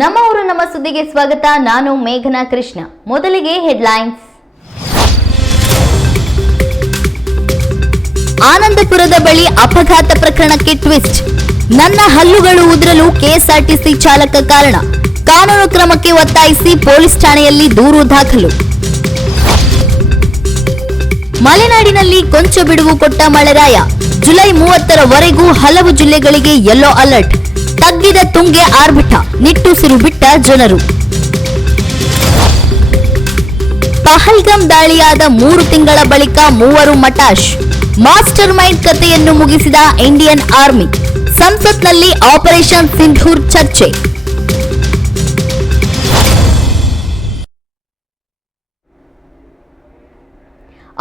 ನಮ್ಮ ಸುದ್ದಿಗೆ ಸ್ವಾಗತ. ನಾನು ಮೇಘನಾ ಕೃಷ್ಣ. ಮೊದಲಿಗೆ ಹೆಡ್ಲೈನ್ಸ್. ಆನಂದಪುರದ ಬಳಿ ಅಪಘಾತ ಪ್ರಕರಣಕ್ಕೆ ಟ್ವಿಸ್ಟ್. ನನ್ನ ಹಲ್ಲುಗಳು ಉದುರಲು ಕೆಎಸ್ಆರ್ಟಿಸಿ ಚಾಲಕ ಕಾರಣ. ಕಾನೂನು ಕ್ರಮಕ್ಕೆ ಒತ್ತಾಯಿಸಿ ಪೊಲೀಸ್ ಠಾಣೆಯಲ್ಲಿ ದೂರು ದಾಖಲು. ಮಲೆನಾಡಿನಲ್ಲಿ ಕೊಂಚ ಬಿಡುವು ಕೊಟ್ಟ ಮಳೆರಾಯ. ಜುಲೈ 30ರವರೆಗೂ ಹಲವು ಜಿಲ್ಲೆಗಳಿಗೆ ಯೆಲ್ಲೋ ಅಲರ್ಟ್. ತಗ್ಗಿದ ತುಂಗೆ ಆರ್ಭಟ. ನಿಟ್ಟುಸಿರು ಬಿಟ್ಟ ಜನರು. ಪಹಲ್ಗಾಮ್ ದಾಳಿಯಾದ 3 ತಿಂಗಳ ಬಳಿಕ 3 ಮಟಾಶ್. ಮಾಸ್ಟರ್ ಮೈಂಡ್ ಕಥೆಯನ್ನು ಮುಗಿಸಿದ ಇಂಡಿಯನ್ ಆರ್ಮಿ. ಸಂಸತ್ನಲ್ಲಿ ಆಪರೇಷನ್ ಸಿಂಧೂರ್ ಚರ್ಚೆ.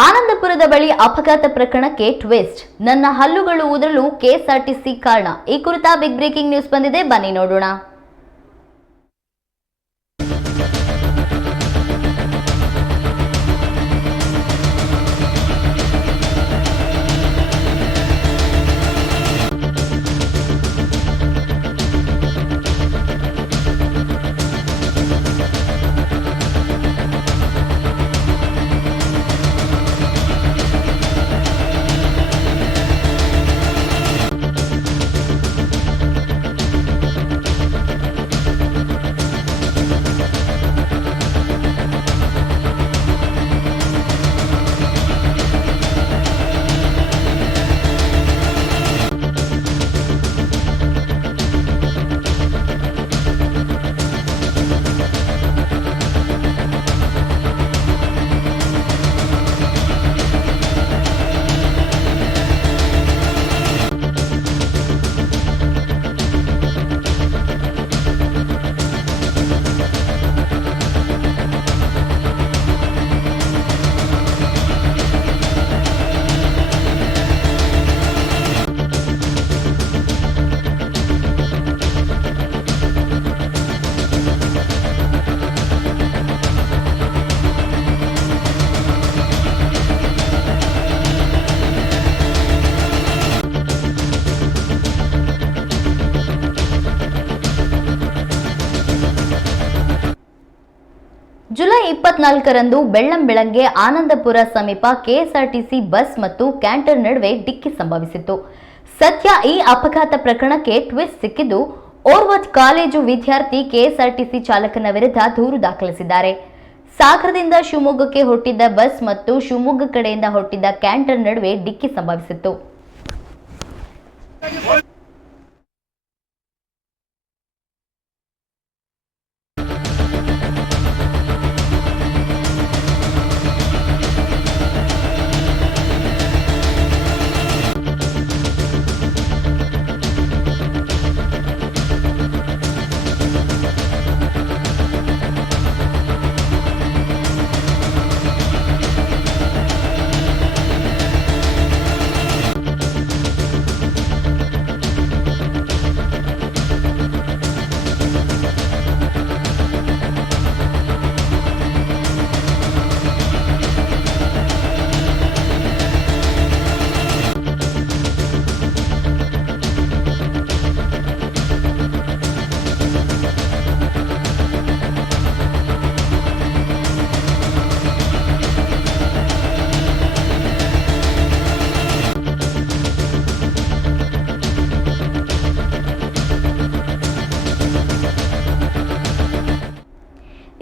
ಆನಂದಪುರದ ಬಳಿ ಅಪಘಾತ ಪ್ರಕರಣಕ್ಕೆ ಟ್ವಿಸ್ಟ್. ನನ್ನ ಹಲ್ಲುಗಳು ಉದುರಲು ಕೆಎಸ್ಆರ್ಟಿಸಿ ಕಾರಣ. ಈ ಕುರಿತ ಬಿಗ್ ಬ್ರೇಕಿಂಗ್ ನ್ಯೂಸ್ ಬಂದಿದೆ, ಬನ್ನಿ ನೋಡೋಣ. ಜುಲೈ 24ರಂದು ಬೆಳ್ಳಂಬೆಳಗ್ಗೆ ಆನಂದಪುರ ಸಮೀಪ ಕೆಎಸ್ಆರ್ಟಿಸಿ ಬಸ್ ಮತ್ತು ಕ್ಯಾಂಟರ್ ನಡುವೆ ಡಿಕ್ಕಿ ಸಂಭವಿಸಿತ್ತು. ಸದ್ಯ ಈ ಅಪಘಾತ ಪ್ರಕರಣಕ್ಕೆ ಟ್ವಿಸ್ಟ್ ಸಿಕ್ಕಿದ್ದು, ಓರ್ವ ಕಾಲೇಜು ವಿದ್ಯಾರ್ಥಿ ಕೆಎಸ್ಆರ್ಟಿಸಿ ಚಾಲಕನ ವಿರುದ್ಧ ದೂರು ದಾಖಲಿಸಿದ್ದಾರೆ. ಸಾಗರದಿಂದ ಶಿವಮೊಗ್ಗಕ್ಕೆ ಹೊರಟಿದ್ದ ಬಸ್ ಮತ್ತು ಶಿವಮೊಗ್ಗ ಕಡೆಯಿಂದ ಹೊರಟಿದ್ದ ಕ್ಯಾಂಟರ್ ನಡುವೆ ಡಿಕ್ಕಿ ಸಂಭವಿಸಿತ್ತು.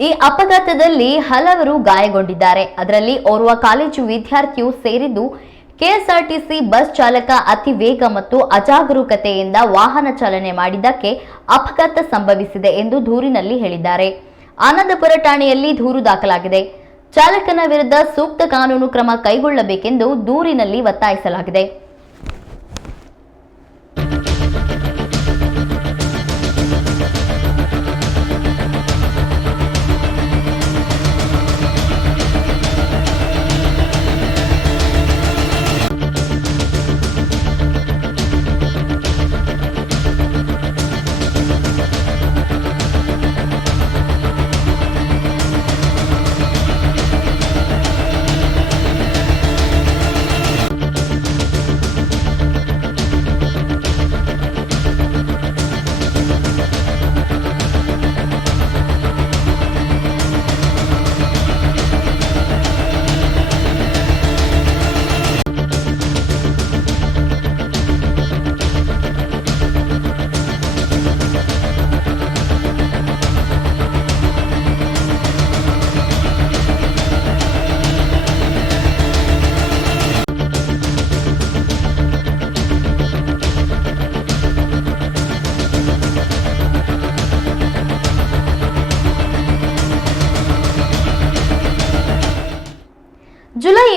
ಈ ಅಪಘಾತದಲ್ಲಿ ಹಲವರು ಗಾಯಗೊಂಡಿದ್ದಾರೆ. ಅದರಲ್ಲಿ ಓರ್ವ ಕಾಲೇಜು ವಿದ್ಯಾರ್ಥಿಯು ಸೇರಿದ್ದು. ಕೆಎಸ್ಆರ್ಟಿಸಿ ಬಸ್ ಚಾಲಕ ಅತಿ ವೇಗ ಮತ್ತು ಅಜಾಗರೂಕತೆಯಿಂದ ವಾಹನ ಚಾಲನೆ ಮಾಡಿದ್ದಕ್ಕೆ ಅಪಘಾತ ಸಂಭವಿಸಿದೆ ಎಂದು ದೂರಿನಲ್ಲಿ ಹೇಳಿದ್ದಾರೆ. ಆನಂದಪುರ ಠಾಣೆಯಲ್ಲಿ ದೂರು ದಾಖಲಾಗಿದೆ. ಚಾಲಕನ ವಿರುದ್ಧ ಸೂಕ್ತ ಕಾನೂನು ಕ್ರಮ ಕೈಗೊಳ್ಳಬೇಕೆಂದು ದೂರಿನಲ್ಲಿ ಒತ್ತಾಯಿಸಲಾಗಿದೆ.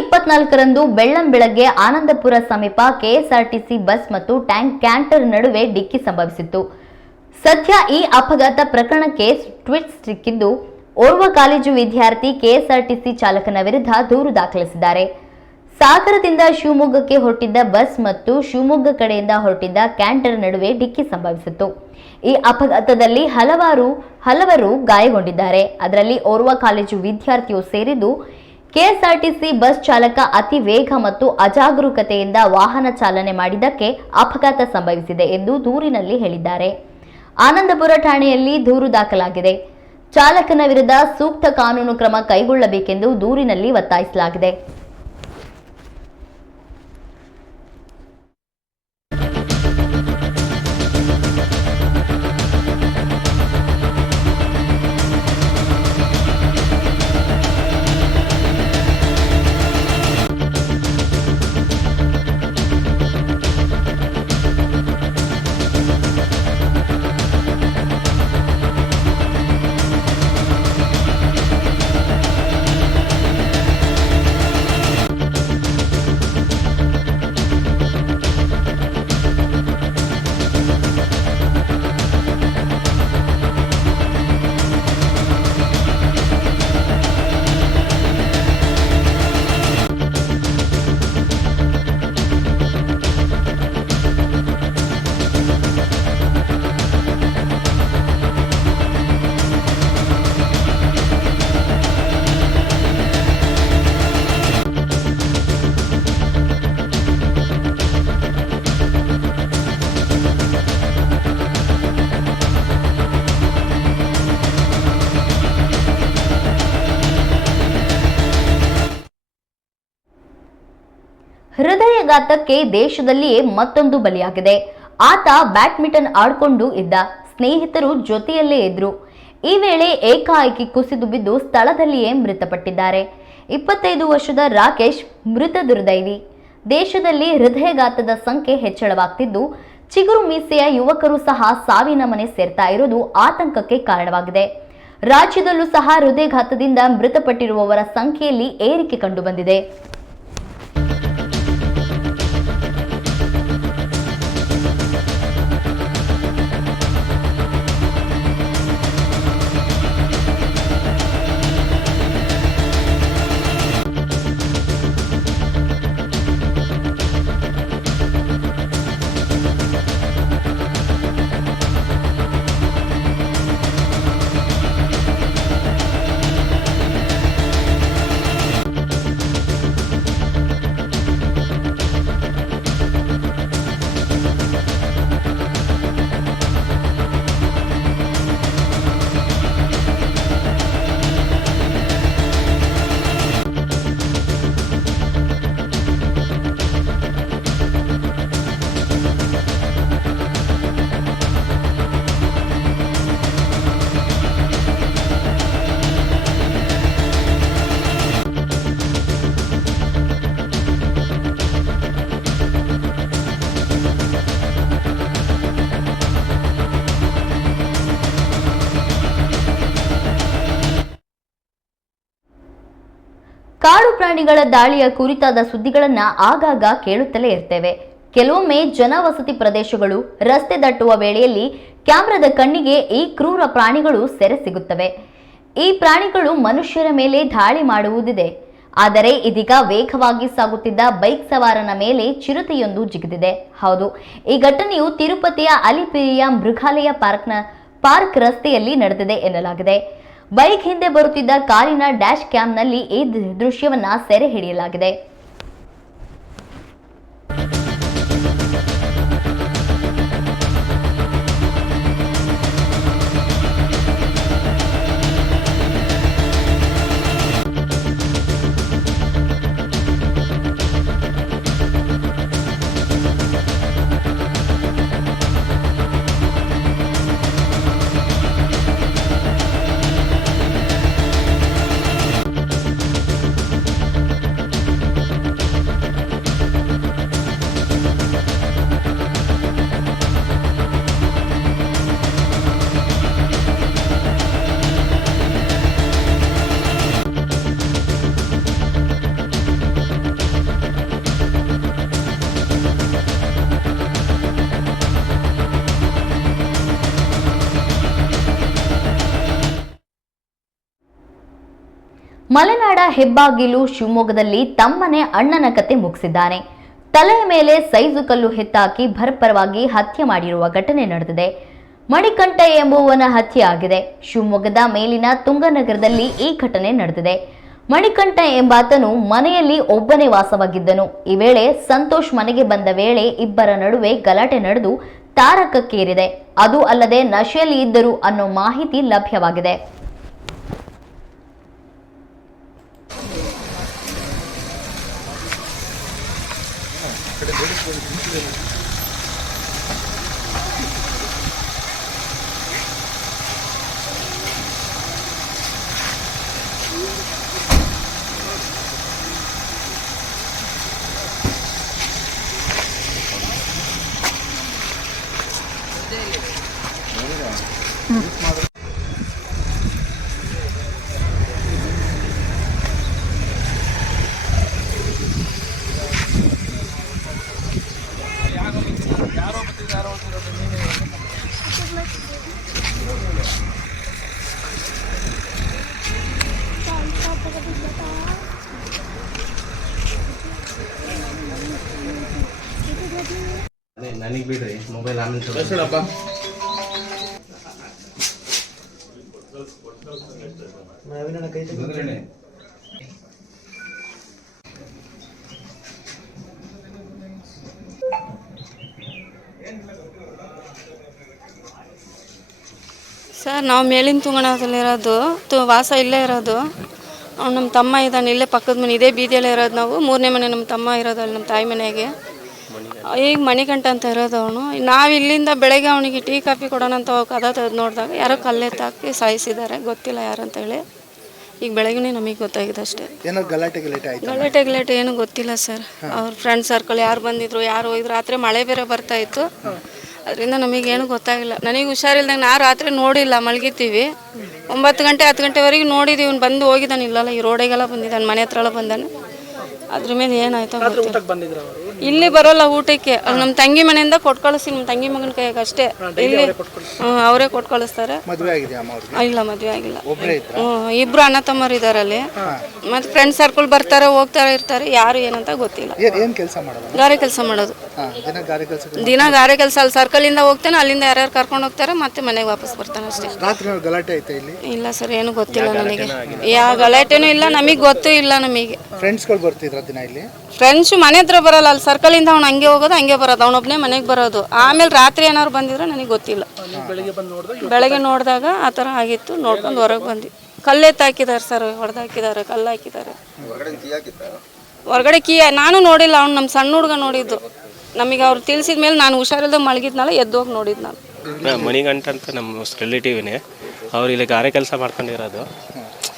24ರಂದು ಬೆಳ್ಳಂಬೆಳಗ್ಗೆ ಆನಂದಪುರ ಸಮೀಪ ಕೆಎಸ್ಆರ್ಟಿಸಿ ಬಸ್ ಮತ್ತು ಕ್ಯಾಂಟರ್ ನಡುವೆ ಡಿಕ್ಕಿ ಸಂಭವಿಸಿತ್ತು. ಸದ್ಯ ಈ ಅಪಘಾತ ಪ್ರಕರಣಕ್ಕೆ ಟ್ವಿಸ್ಟ್ ಸಿಕ್ಕಿದ್ದು, ಓರ್ವ ಕಾಲೇಜು ವಿದ್ಯಾರ್ಥಿ ಕೆಎಸ್ಆರ್ಟಿಸಿ ಚಾಲಕನ ವಿರುದ್ಧ ದೂರು ದಾಖಲಿಸಿದ್ದಾರೆ. ಸಾಗರದಿಂದ ಶಿವಮೊಗ್ಗಕ್ಕೆ ಹೊರಟಿದ್ದ ಬಸ್ ಮತ್ತು ಶಿವಮೊಗ್ಗ ಕಡೆಯಿಂದ ಹೊರಟಿದ್ದ ಕ್ಯಾಂಟರ್ ನಡುವೆ ಡಿಕ್ಕಿ ಸಂಭವಿಸಿತ್ತು. ಈ ಅಪಘಾತದಲ್ಲಿ ಹಲವರು ಗಾಯಗೊಂಡಿದ್ದಾರೆ. ಅದರಲ್ಲಿ ಓರ್ವ ಕಾಲೇಜು ವಿದ್ಯಾರ್ಥಿಯು ಸೇರಿದ್ದು, ಕೆಎಸ್ಆರ್ಟಿಸಿ ಬಸ್ ಚಾಲಕ ಅತಿ ವೇಗ ಮತ್ತು ಅಜಾಗರೂಕತೆಯಿಂದ ವಾಹನ ಚಾಲನೆ ಮಾಡಿದ್ದಕ್ಕೆ ಅಪಘಾತ ಸಂಭವಿಸಿದೆ ಎಂದು ದೂರಿನಲ್ಲಿ ಹೇಳಿದ್ದಾರೆ. ಆನಂದಪುರ ಠಾಣೆಯಲ್ಲಿ ದೂರು ದಾಖಲಾಗಿದೆ. ಚಾಲಕನ ವಿರುದ್ಧ ಸೂಕ್ತ ಕಾನೂನು ಕ್ರಮ ಕೈಗೊಳ್ಳಬೇಕೆಂದು ದೂರಿನಲ್ಲಿ ಒತ್ತಾಯಿಸಲಾಗಿದೆ. ಹೃದಯಘಾತಕ್ಕೆ ದೇಶದಲ್ಲಿಯೇ ಮತ್ತೊಂದು ಬಲಿಯಾಗಿದೆ. ಆತ ಬ್ಯಾಡ್ಮಿಂಟನ್ ಆಡಿಕೊಂಡು ಇದ್ದ. ಸ್ನೇಹಿತರು ಜೊತೆಯಲ್ಲೇ ಇದ್ರು. ಈ ವೇಳೆ ಏಕಾಏಕಿ ಕುಸಿದು ಬಿದ್ದು ಸ್ಥಳದಲ್ಲಿಯೇ ಮೃತಪಟ್ಟಿದ್ದಾರೆ. 25 ವರ್ಷದ ರಾಕೇಶ್ ಮೃತ ದುರ್ದೈವಿ. ದೇಶದಲ್ಲಿ ಹೃದಯಘಾತದ ಸಂಖ್ಯೆ ಹೆಚ್ಚಳವಾಗ್ತಿದ್ದು, ಚಿಗುರು ಮೀಸೆಯ ಯುವಕರು ಸಹ ಸಾವಿನ ಮನೆ ಸೇರ್ತಾ ಇರೋದು ಆತಂಕಕ್ಕೆ ಕಾರಣವಾಗಿದೆ. ರಾಜ್ಯದಲ್ಲೂ ಸಹ ಹೃದಯಘಾತದಿಂದ ಮೃತಪಟ್ಟಿರುವವರ ಸಂಖ್ಯೆಯಲ್ಲಿ ಏರಿಕೆ ಕಂಡುಬಂದಿದೆ. ಕಾಡು ಪ್ರಾಣಿಗಳ ದಾಳಿಯ ಕುರಿತಾದ ಸುದ್ದಿಗಳನ್ನ ಆಗಾಗ ಕೇಳುತ್ತಲೇ ಇರ್ತೇವೆ. ಕೆಲವೊಮ್ಮೆ ಜನವಸತಿ ಪ್ರದೇಶಗಳು, ರಸ್ತೆ ದಾಟುವ ವೇಳೆಯಲ್ಲಿ ಕ್ಯಾಮೆರಾದ ಕಣ್ಣಿಗೆ ಈ ಕ್ರೂರ ಪ್ರಾಣಿಗಳು ಸೆರೆ ಸಿಗುತ್ತವೆ. ಈ ಪ್ರಾಣಿಗಳು ಮನುಷ್ಯರ ಮೇಲೆ ದಾಳಿ ಮಾಡುವುದಿದೆ. ಆದರೆ ಇದೀಗ ವೇಗವಾಗಿ ಸಾಗುತ್ತಿದ್ದ ಬೈಕ್ ಸವಾರನ ಮೇಲೆ ಚಿರತೆಯೊಂದು ಜಿಗಿದಿದೆ. ಹೌದು, ಈ ಘಟನೆಯು ತಿರುಪತಿಯ ಅಲಿಪಿರಿಯ ಮೃಗಾಲಯ ಪಾರ್ಕ್ ರಸ್ತೆಯಲ್ಲಿ ನಡೆದಿದೆ ಎನ್ನಲಾಗಿದೆ. ಬೈಕ್ ಹಿಂದೆ ಬರುತ್ತಿದ್ದ ಕಾರಿನ ಡ್ಯಾಶ್ ಕ್ಯಾಮ್ನಲ್ಲಿ ಈ ದೃಶ್ಯವನ್ನ ಸೆರೆ ಹಿಡಿಯಲಾಗಿದೆ. ಮಲೆನಾಡ ಹೆಬ್ಬಾಗಿಲು ಶಿವಮೊಗ್ಗದಲ್ಲಿ ತಮ್ಮನೇ ಅಣ್ಣನ ಕತೆ ಮುಗಿಸಿದ್ದಾನೆ. ತಲೆಯ ಮೇಲೆ ಸೈಜು ಕಲ್ಲು ಹೆತ್ತಾಕಿ ಭರ್ಪರವಾಗಿ ಹತ್ಯೆ ಮಾಡಿರುವ ಘಟನೆ ನಡೆದಿದೆ. ಮಣಿಕಂಠ ಎಂಬುವನ ಹತ್ಯೆ ಆಗಿದೆ. ಶಿವಮೊಗ್ಗದ ಮೇಲಿನ ತುಂಗನಗರದಲ್ಲಿ ಈ ಘಟನೆ ನಡೆದಿದೆ. ಮಣಿಕಂಠ ಎಂಬಾತನು ಮನೆಯಲ್ಲಿ ಒಬ್ಬನೇ ವಾಸವಾಗಿದ್ದನು. ಈ ವೇಳೆ ಸಂತೋಷ್ ಮನೆಗೆ ಬಂದ ವೇಳೆ ಇಬ್ಬರ ನಡುವೆ ಗಲಾಟೆ ನಡೆದು ತಾರಕಕ್ಕೇರಿದೆ. ಅದು ಅಲ್ಲದೆ ನಶೆಯಲ್ಲಿ ಇದ್ದರು ಅನ್ನೋ ಮಾಹಿತಿ ಲಭ್ಯವಾಗಿದೆ. ನನಗೆ ಬಿಡ್ರಿ ಮೊಬೈಲ್ ಆಮೇಲೆ ತಗೊಳ್ಳಪ್ಪ. ಸರ್ ನಾವು ಮೇಲಿನ ತುಂಗಣದಲ್ಲಿರೋದು ವಾಸ ಇಲ್ಲೇ ಇರೋದು. ಅವ್ನು ನಮ್ಮ ತಮ್ಮ ಇದ್ದಾನೆ ಇಲ್ಲೇ ಪಕ್ಕದ ಮನೆ ಇದೇ ಬೀದಿಯಲ್ಲೇ ಇರೋದು. ನಾವು 3ನೇ ಮನೆ ನಮ್ಮ ತಮ್ಮ ಇರೋದು ಅಲ್ಲಿ ನಮ್ಮ ತಾಯಿ ಮನೆಗೆ. ಈಗ ಮಣಿಕಂಠ ಅಂತ ಇರೋದು ಅವನು. ನಾವು ಇಲ್ಲಿಂದ ಬೆಳಗ್ಗೆ ಅವನಿಗೆ ಟೀ ಕಾಫಿ ಕೊಡೋಣ ಅಂತ ಕದ ತೆಗೆದು ನೋಡಿದಾಗ ಯಾರೋ ಕಲ್ಲೆತ್ತಾಕಿ ಸಾಯಿಸಿದ್ದಾರೆ. ಗೊತ್ತಿಲ್ಲ ಯಾರು ಅಂತ ಹೇಳಿ. ಈಗ ಬೆಳಗ್ಗೆ ನಮಗೆ ಗೊತ್ತಾಗಿದೆ ಅಷ್ಟೇ. ಏನೋ ಗಲಾಟೆ ಏನು ಗೊತ್ತಿಲ್ಲ ಸರ್. ಅವ್ರ ಫ್ರೆಂಡ್ ಸರ್ಕಲ್ ಯಾರು ಬಂದಿದ್ರು ಯಾರು ಹೋಗಿದ್ರು. ರಾತ್ರಿ ಮಳೆ ಬೇರೆ ಬರ್ತಾ ಇತ್ತು, ಅದರಿಂದ ನಮಗೇನು ಗೊತ್ತಾಗಿಲ್ಲ. ನನಗೆ ಹುಷಾರಿಲ್ದಂಗೆ ನಾ ರಾತ್ರಿ ನೋಡಿಲ್ಲ, ಮಲಗಿದ್ದೀವಿ. 9 ಗಂಟೆ 10 ಗಂಟೆವರೆಗೆ ನೋಡಿದ್ದೀವಿ. ಇವ್ನು ಬಂದು ಹೋಗಿದ್ದಾನೆ. ಇಲ್ಲಲ್ಲ ಈ ರೋಡಿಗೆಲ್ಲ ಬಂದಿದ್ದಾನೆ, ಮನೆ ಹತ್ರ ಎಲ್ಲ ಬಂದಾನೆ. ಅದ್ರ ಮೇಲೆ ಏನಾಯ್ತು ಇಲ್ಲಿ ಬರೋಲ್ಲ ಊಟಕ್ಕೆ. ನಮ್ಮ ತಂಗಿ ಮನೆಯಿಂದ ಕೊಟ್ಟು ಕಳಿಸ್ತೀನಿ, ನಮ್ಮ ತಂಗಿ ಮಗನ ಕೈಯಾಗ ಅಷ್ಟೇ. ಇಲ್ಲಿ ಅವರೇ ಕೊಟ್ಟು ಕಳಿಸ್ತಾರೆ. ಇಲ್ಲ ಮದುವೆ ಆಗಿಲ್ಲ. ಇಬ್ರು ಅಣ್ಣ ತಮ್ಮರು ಇದಾರೆ ಅಲ್ಲಿ. ಮತ್ತೆ ಫ್ರೆಂಡ್ ಸರ್ಕಲ್ ಬರ್ತಾರೆ ಹೋಗ್ತಾರೆ ಇರ್ತಾರೆ. ಯಾರು ಏನಂತ ಗೊತ್ತಿಲ್ಲ. ಗಾರೆ ಕೆಲಸ ಮಾಡೋದು. ದಿನ ಗಾರೆ ಕೆಲಸ. ಅಲ್ಲಿ ಸರ್ಕಲ್ ಇಂದ ಹೋಗ್ತಾನೆ, ಅಲ್ಲಿಂದ ಯಾರ್ಯಾರು ಕರ್ಕೊಂಡು ಹೋಗ್ತಾರೆ, ಮತ್ತೆ ಮನೆಗೆ ವಾಪಸ್ ಬರ್ತಾನೆ ಅಷ್ಟೇ. ಇಲ್ಲ ಸರ್, ಏನು ಗೊತ್ತಿಲ್ಲ ನನಗೆ. ಯಾವ ಗಲಾಟೆನೂ ಇಲ್ಲ, ನಮಗೆ ಗೊತ್ತೂ ಇಲ್ಲ. ನಮಗೆ ಫ್ರೆಂಡ್ಸ್ ಮನೆ ಹತ್ರ ಬರಲ್ಲ, ಅಲ್ಲಿ ಸರ್ಕಲ್ ಇಂದ ಅವ್ನು ಹಂಗೆ ಹೋಗೋದು ಹಂಗೆ ಬರೋದು. ಅವನೊಬ್ಬನೇ ಮನೆಗೆ ಬರೋದು. ಆಮೇಲೆ ರಾತ್ರಿ ಏನಾದ್ರು ಬಂದಿದ್ರೆ ನನಗೆ ಗೊತ್ತಿಲ್ಲ. ಬೆಳಗ್ಗೆ ನೋಡಿದಾಗ ಆ ಥರ ಆಗಿತ್ತು. ನೋಡ್ಕೊಂಡು ಹೊರಗೆ ಬಂದು ಕಲ್ಲೆತ್ತು ಹಾಕಿದ್ದಾರೆ ಸರ್, ಹೊಡೆದಾಕಿದ್ದಾರೆ, ಕಲ್ಲು ಹಾಕಿದ್ದಾರೆ. ಹೊರಗಡೆ ಕೀ ನಾನು ನೋಡಿಲ್ಲ. ಅವ್ನು ನಮ್ಮ ಸಣ್ಣ ಹುಡುಗ ನೋಡಿದ್ದು. ನಮಗೆ ಅವ್ರು ತಿಳಿಸಿದ ಮೇಲೆ ನಾನು ಹುಷಾರಿಲ್ದಾಗ ಮಲಗಿದ್ನಲ್ಲ, ಎದ್ದೋಗಿ ನೋಡಿದ್ದು ನಾನು. ಮಣಿಗಂಟ ಅಂತ ನಮ್ಮ ರಿಲೇಟಿವ್ನೇ. ಅವ್ರು ಇಲ್ಲಿ ಗಾರೆ ಕೆಲಸ ಮಾಡ್ಕೊಂಡಿರೋದು.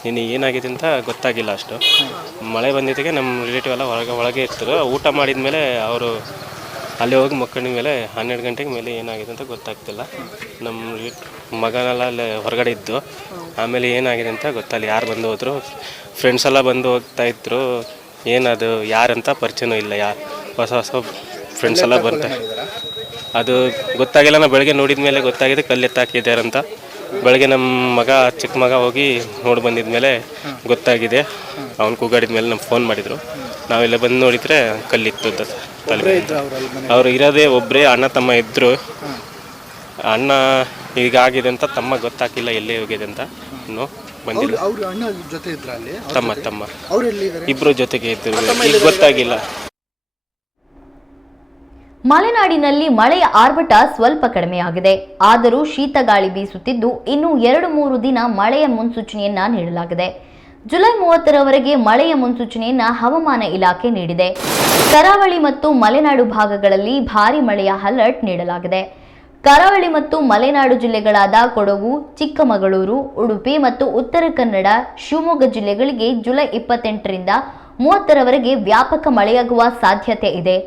ಇನ್ನು ಏನಾಗಿದೆ ಅಂತ ಗೊತ್ತಾಗಿಲ್ಲ ಅಷ್ಟು. ಮಳೆ ಬಂದಿದ್ದಕ್ಕೆ ನಮ್ಮ ರಿಲೇಟಿವ್ ಎಲ್ಲ ಒಳಗೆ ಇರ್ತಾರೆ. ಊಟ ಮಾಡಿದ ಮೇಲೆ ಅವರು ಅಲ್ಲಿ ಹೋಗಿ ಮಕ್ಕಳ ಮೇಲೆ 12 ಗಂಟೆಗೆ ಮೇಲೆ ಏನಾಗಿದೆ ಅಂತ ಗೊತ್ತಾಗ್ತಿಲ್ಲ. ನಮ್ಮ ಮಗನೆಲ್ಲ ಅಲ್ಲಿ ಹೊರಗಡೆ ಇದ್ದು. ಆಮೇಲೆ ಏನಾಗಿದೆ ಅಂತ ಗೊತ್ತಾಗಲ್ಲ. ಯಾರು ಬಂದು ಹೋದ್ರು, ಫ್ರೆಂಡ್ಸ್ ಎಲ್ಲ ಬಂದು ಹೋಗ್ತಾ ಇದ್ರು. ಏನದು ಯಾರಂತ ಪರಿಚಯನೂ ಇಲ್ಲ. ಹೊಸ ಫ್ರೆಂಡ್ಸ್ ಎಲ್ಲ ಬರ್ತಾರೆ. ಅದು ಗೊತ್ತಾಗಿಲ್ಲ. ನಾವು ಬೆಳಗ್ಗೆ ನೋಡಿದ ಮೇಲೆ ಗೊತ್ತಾಗಿದೆ ಕಲ್ಲೆತ್ತಾಕಿದ್ದಾರೆ ಅಂತ. ಬೆಳಗ್ಗೆ ನಮ್ಮ ಚಿಕ್ಕ ಮಗ ಹೋಗಿ ನೋಡಿ ಬಂದಿದ ಮೇಲೆ ಗೊತ್ತಾಗಿದೆ. ಅವ್ನು ಕೂಗಾಡಿದ ಮೇಲೆ ನಮ್ಗೆ ಫೋನ್ ಮಾಡಿದರು. ನಾವೆಲ್ಲ ಬಂದು ನೋಡಿದರೆ ಕಲ್ಲಿತ್ತು ತಲೆ. ಅವರು ಇರೋದೇ ಒಬ್ಬರೇ ಅಣ್ಣ ತಮ್ಮ ಇದ್ದರು. ಅಣ್ಣ ಹೀಗಾಗಿದೆ ಅಂತ ತಮ್ಮ ಗೊತ್ತಾಗಿಲ್ಲ ಎಲ್ಲೇ ಹೋಗಿದೆ ಅಂತ. ಇನ್ನೂ ಬಂದಿಲ್ಲ. ತಮ್ಮ ಇಬ್ಬರು ಜೊತೆಗೆ ಇದ್ದರು, ಗೊತ್ತಾಗಿಲ್ಲ. ಮಲೆನಾಡಿನಲ್ಲಿ ಮಳೆಯ ಆರ್ಭಟ ಸ್ವಲ್ಪ ಕಡಿಮೆಯಾಗಿದೆ. ಆದರೂ ಶೀತ ಗಾಳಿ ಬೀಸುತ್ತಿದ್ದು ಇನ್ನು 2-3 ದಿನ ಮಳೆಯ ಮುನ್ಸೂಚನೆಯನ್ನ ನೀಡಲಾಗಿದೆ. ಜುಲೈ 30ರವರೆಗೆ ಮಳೆಯ ಮುನ್ಸೂಚನೆಯನ್ನ ಹವಾಮಾನ ಇಲಾಖೆ ನೀಡಿದೆ. ಕರಾವಳಿ ಮತ್ತು ಮಲೆನಾಡು ಭಾಗಗಳಲ್ಲಿ ಭಾರೀ ಮಳೆಯ ಅಲರ್ಟ್ ನೀಡಲಾಗಿದೆ. ಕರಾವಳಿ ಮತ್ತು ಮಲೆನಾಡು ಜಿಲ್ಲೆಗಳಾದ ಕೊಡಗು, ಚಿಕ್ಕಮಗಳೂರು, ಉಡುಪಿ ಮತ್ತು ಉತ್ತರ ಕನ್ನಡ, ಶಿವಮೊಗ್ಗ ಜಿಲ್ಲೆಗಳಿಗೆ ಜುಲೈ 28ರಿಂದ 30ರವರೆಗೆ ವ್ಯಾಪಕ ಮಳೆಯಾಗುವ ಸಾಧ್ಯತೆ ಇದೆ.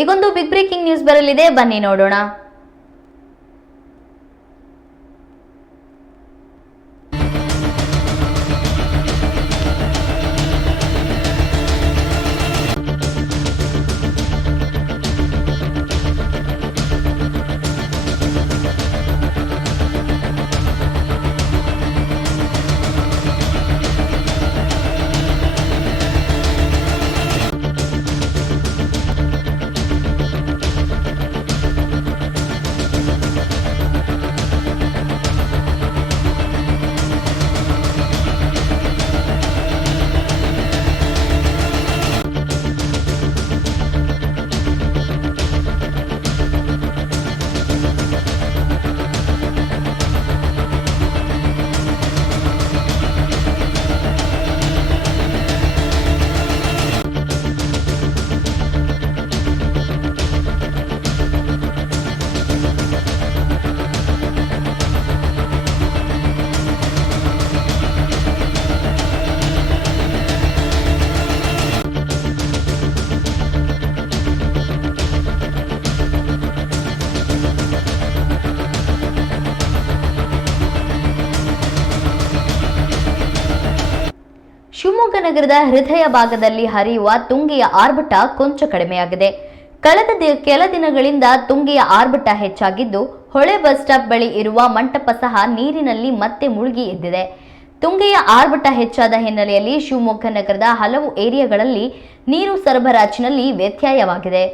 ಈಗೊಂದು ಬಿಗ್ ಬ್ರೇಕಿಂಗ್ ನ್ಯೂಸ್ ಬರಲಿದೆ, ಬನ್ನಿ ನೋಡೋಣ. ಶಿವಮೊಗ್ಗ ನಗರದ ಹೃದಯ ಭಾಗದಲ್ಲಿ ಹರಿಯುವ ತುಂಗೆಯ ಆರ್ಭಟ ಕೊಂಚ ಕಡಿಮೆಯಾಗಿದೆ. ಕಳೆದ ಕೆಲ ದಿನಗಳಿಂದ ತುಂಗೆಯ ಆರ್ಭಟ ಹೆಚ್ಚಾಗಿದ್ದು, ಹೊಳೆ ಬಸ್ ಸ್ಟಾಪ್ ಬಳಿ ಇರುವ ಮಂಟಪ ಸಹ ನೀರಿನಲ್ಲಿ ಮತ್ತೆ ಮುಳುಗಿ ಎದ್ದಿದೆ. ತುಂಗೆಯ ಆರ್ಭಟ ಹೆಚ್ಚಾದ ಹಿನ್ನೆಲೆಯಲ್ಲಿ ಶಿವಮೊಗ್ಗ ನಗರದ ಹಲವು ಏರಿಯಾಗಳಲ್ಲಿ ನೀರು ಸರಬರಾಜಿನಲ್ಲಿ ವ್ಯತ್ಯಯವಾಗಿದೆ.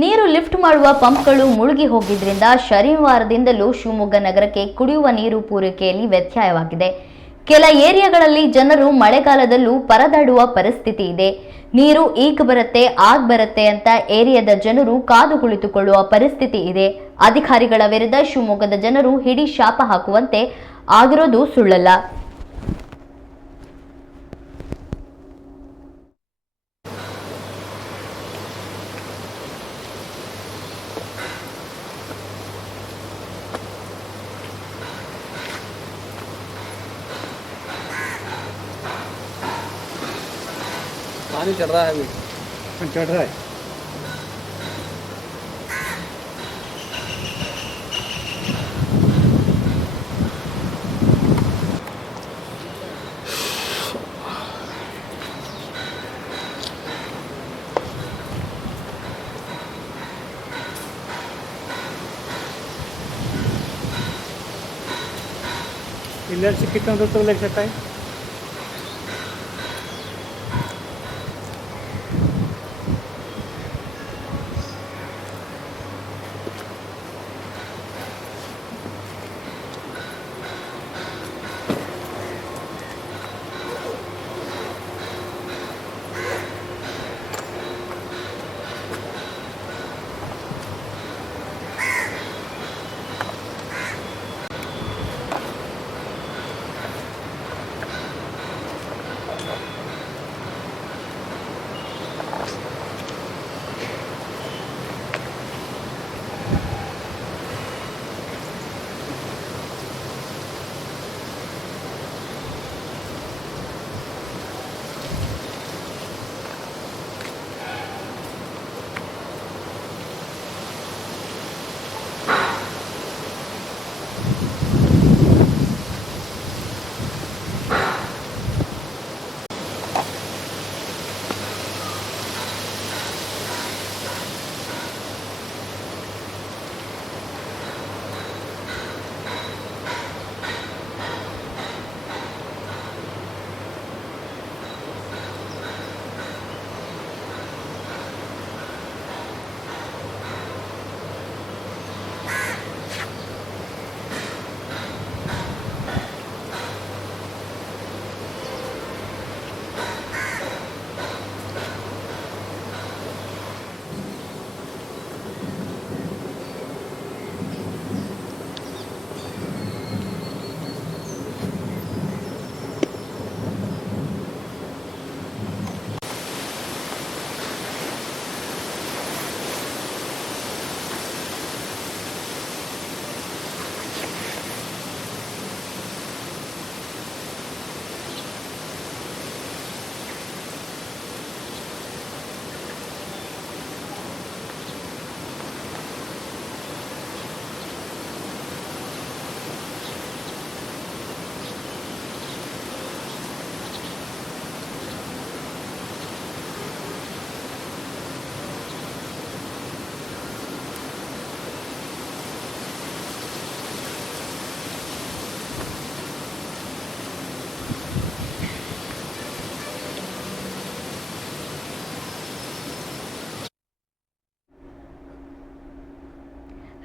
ನೀರು ಲಿಫ್ಟ್ ಮಾಡುವ ಪಂಪ್ಗಳು ಮುಳುಗಿ ಹೋಗಿದ್ರಿಂದ ಶನಿವಾರದಿಂದಲೂ ಶಿವಮೊಗ್ಗ ನಗರಕ್ಕೆ ಕುಡಿಯುವ ನೀರು ಪೂರೈಕೆಯಲ್ಲಿ ವ್ಯತ್ಯಯವಾಗಿದೆ. ಕೆಲ ಏರಿಯಾಗಳಲ್ಲಿ ಜನರು ಮಳೆಗಾಲದಲ್ಲೂ ಪರದಾಡುವ ಪರಿಸ್ಥಿತಿ ಇದೆ. ನೀರು ಈಗ ಬರುತ್ತೆ ಆಗ ಬರುತ್ತೆ ಅಂತ ಏರಿಯಾದ ಜನರು ಕಾದು ಕುಳಿತುಕೊಳ್ಳುವ ಪರಿಸ್ಥಿತಿ ಇದೆ. ಅಧಿಕಾರಿಗಳ ವಿರುದ್ಧ ಶಿವಮೊಗ್ಗದ ಜನರು ಹಿಡಿ ಶಾಪ ಹಾಕುವಂತೆ ಆಗಿರೋದು ಸುಳ್ಳಲ್ಲ. पानी चढ़ रहा है अभी, चढ़ रहा है। पिलर से कितना दूर तक लग सकता है?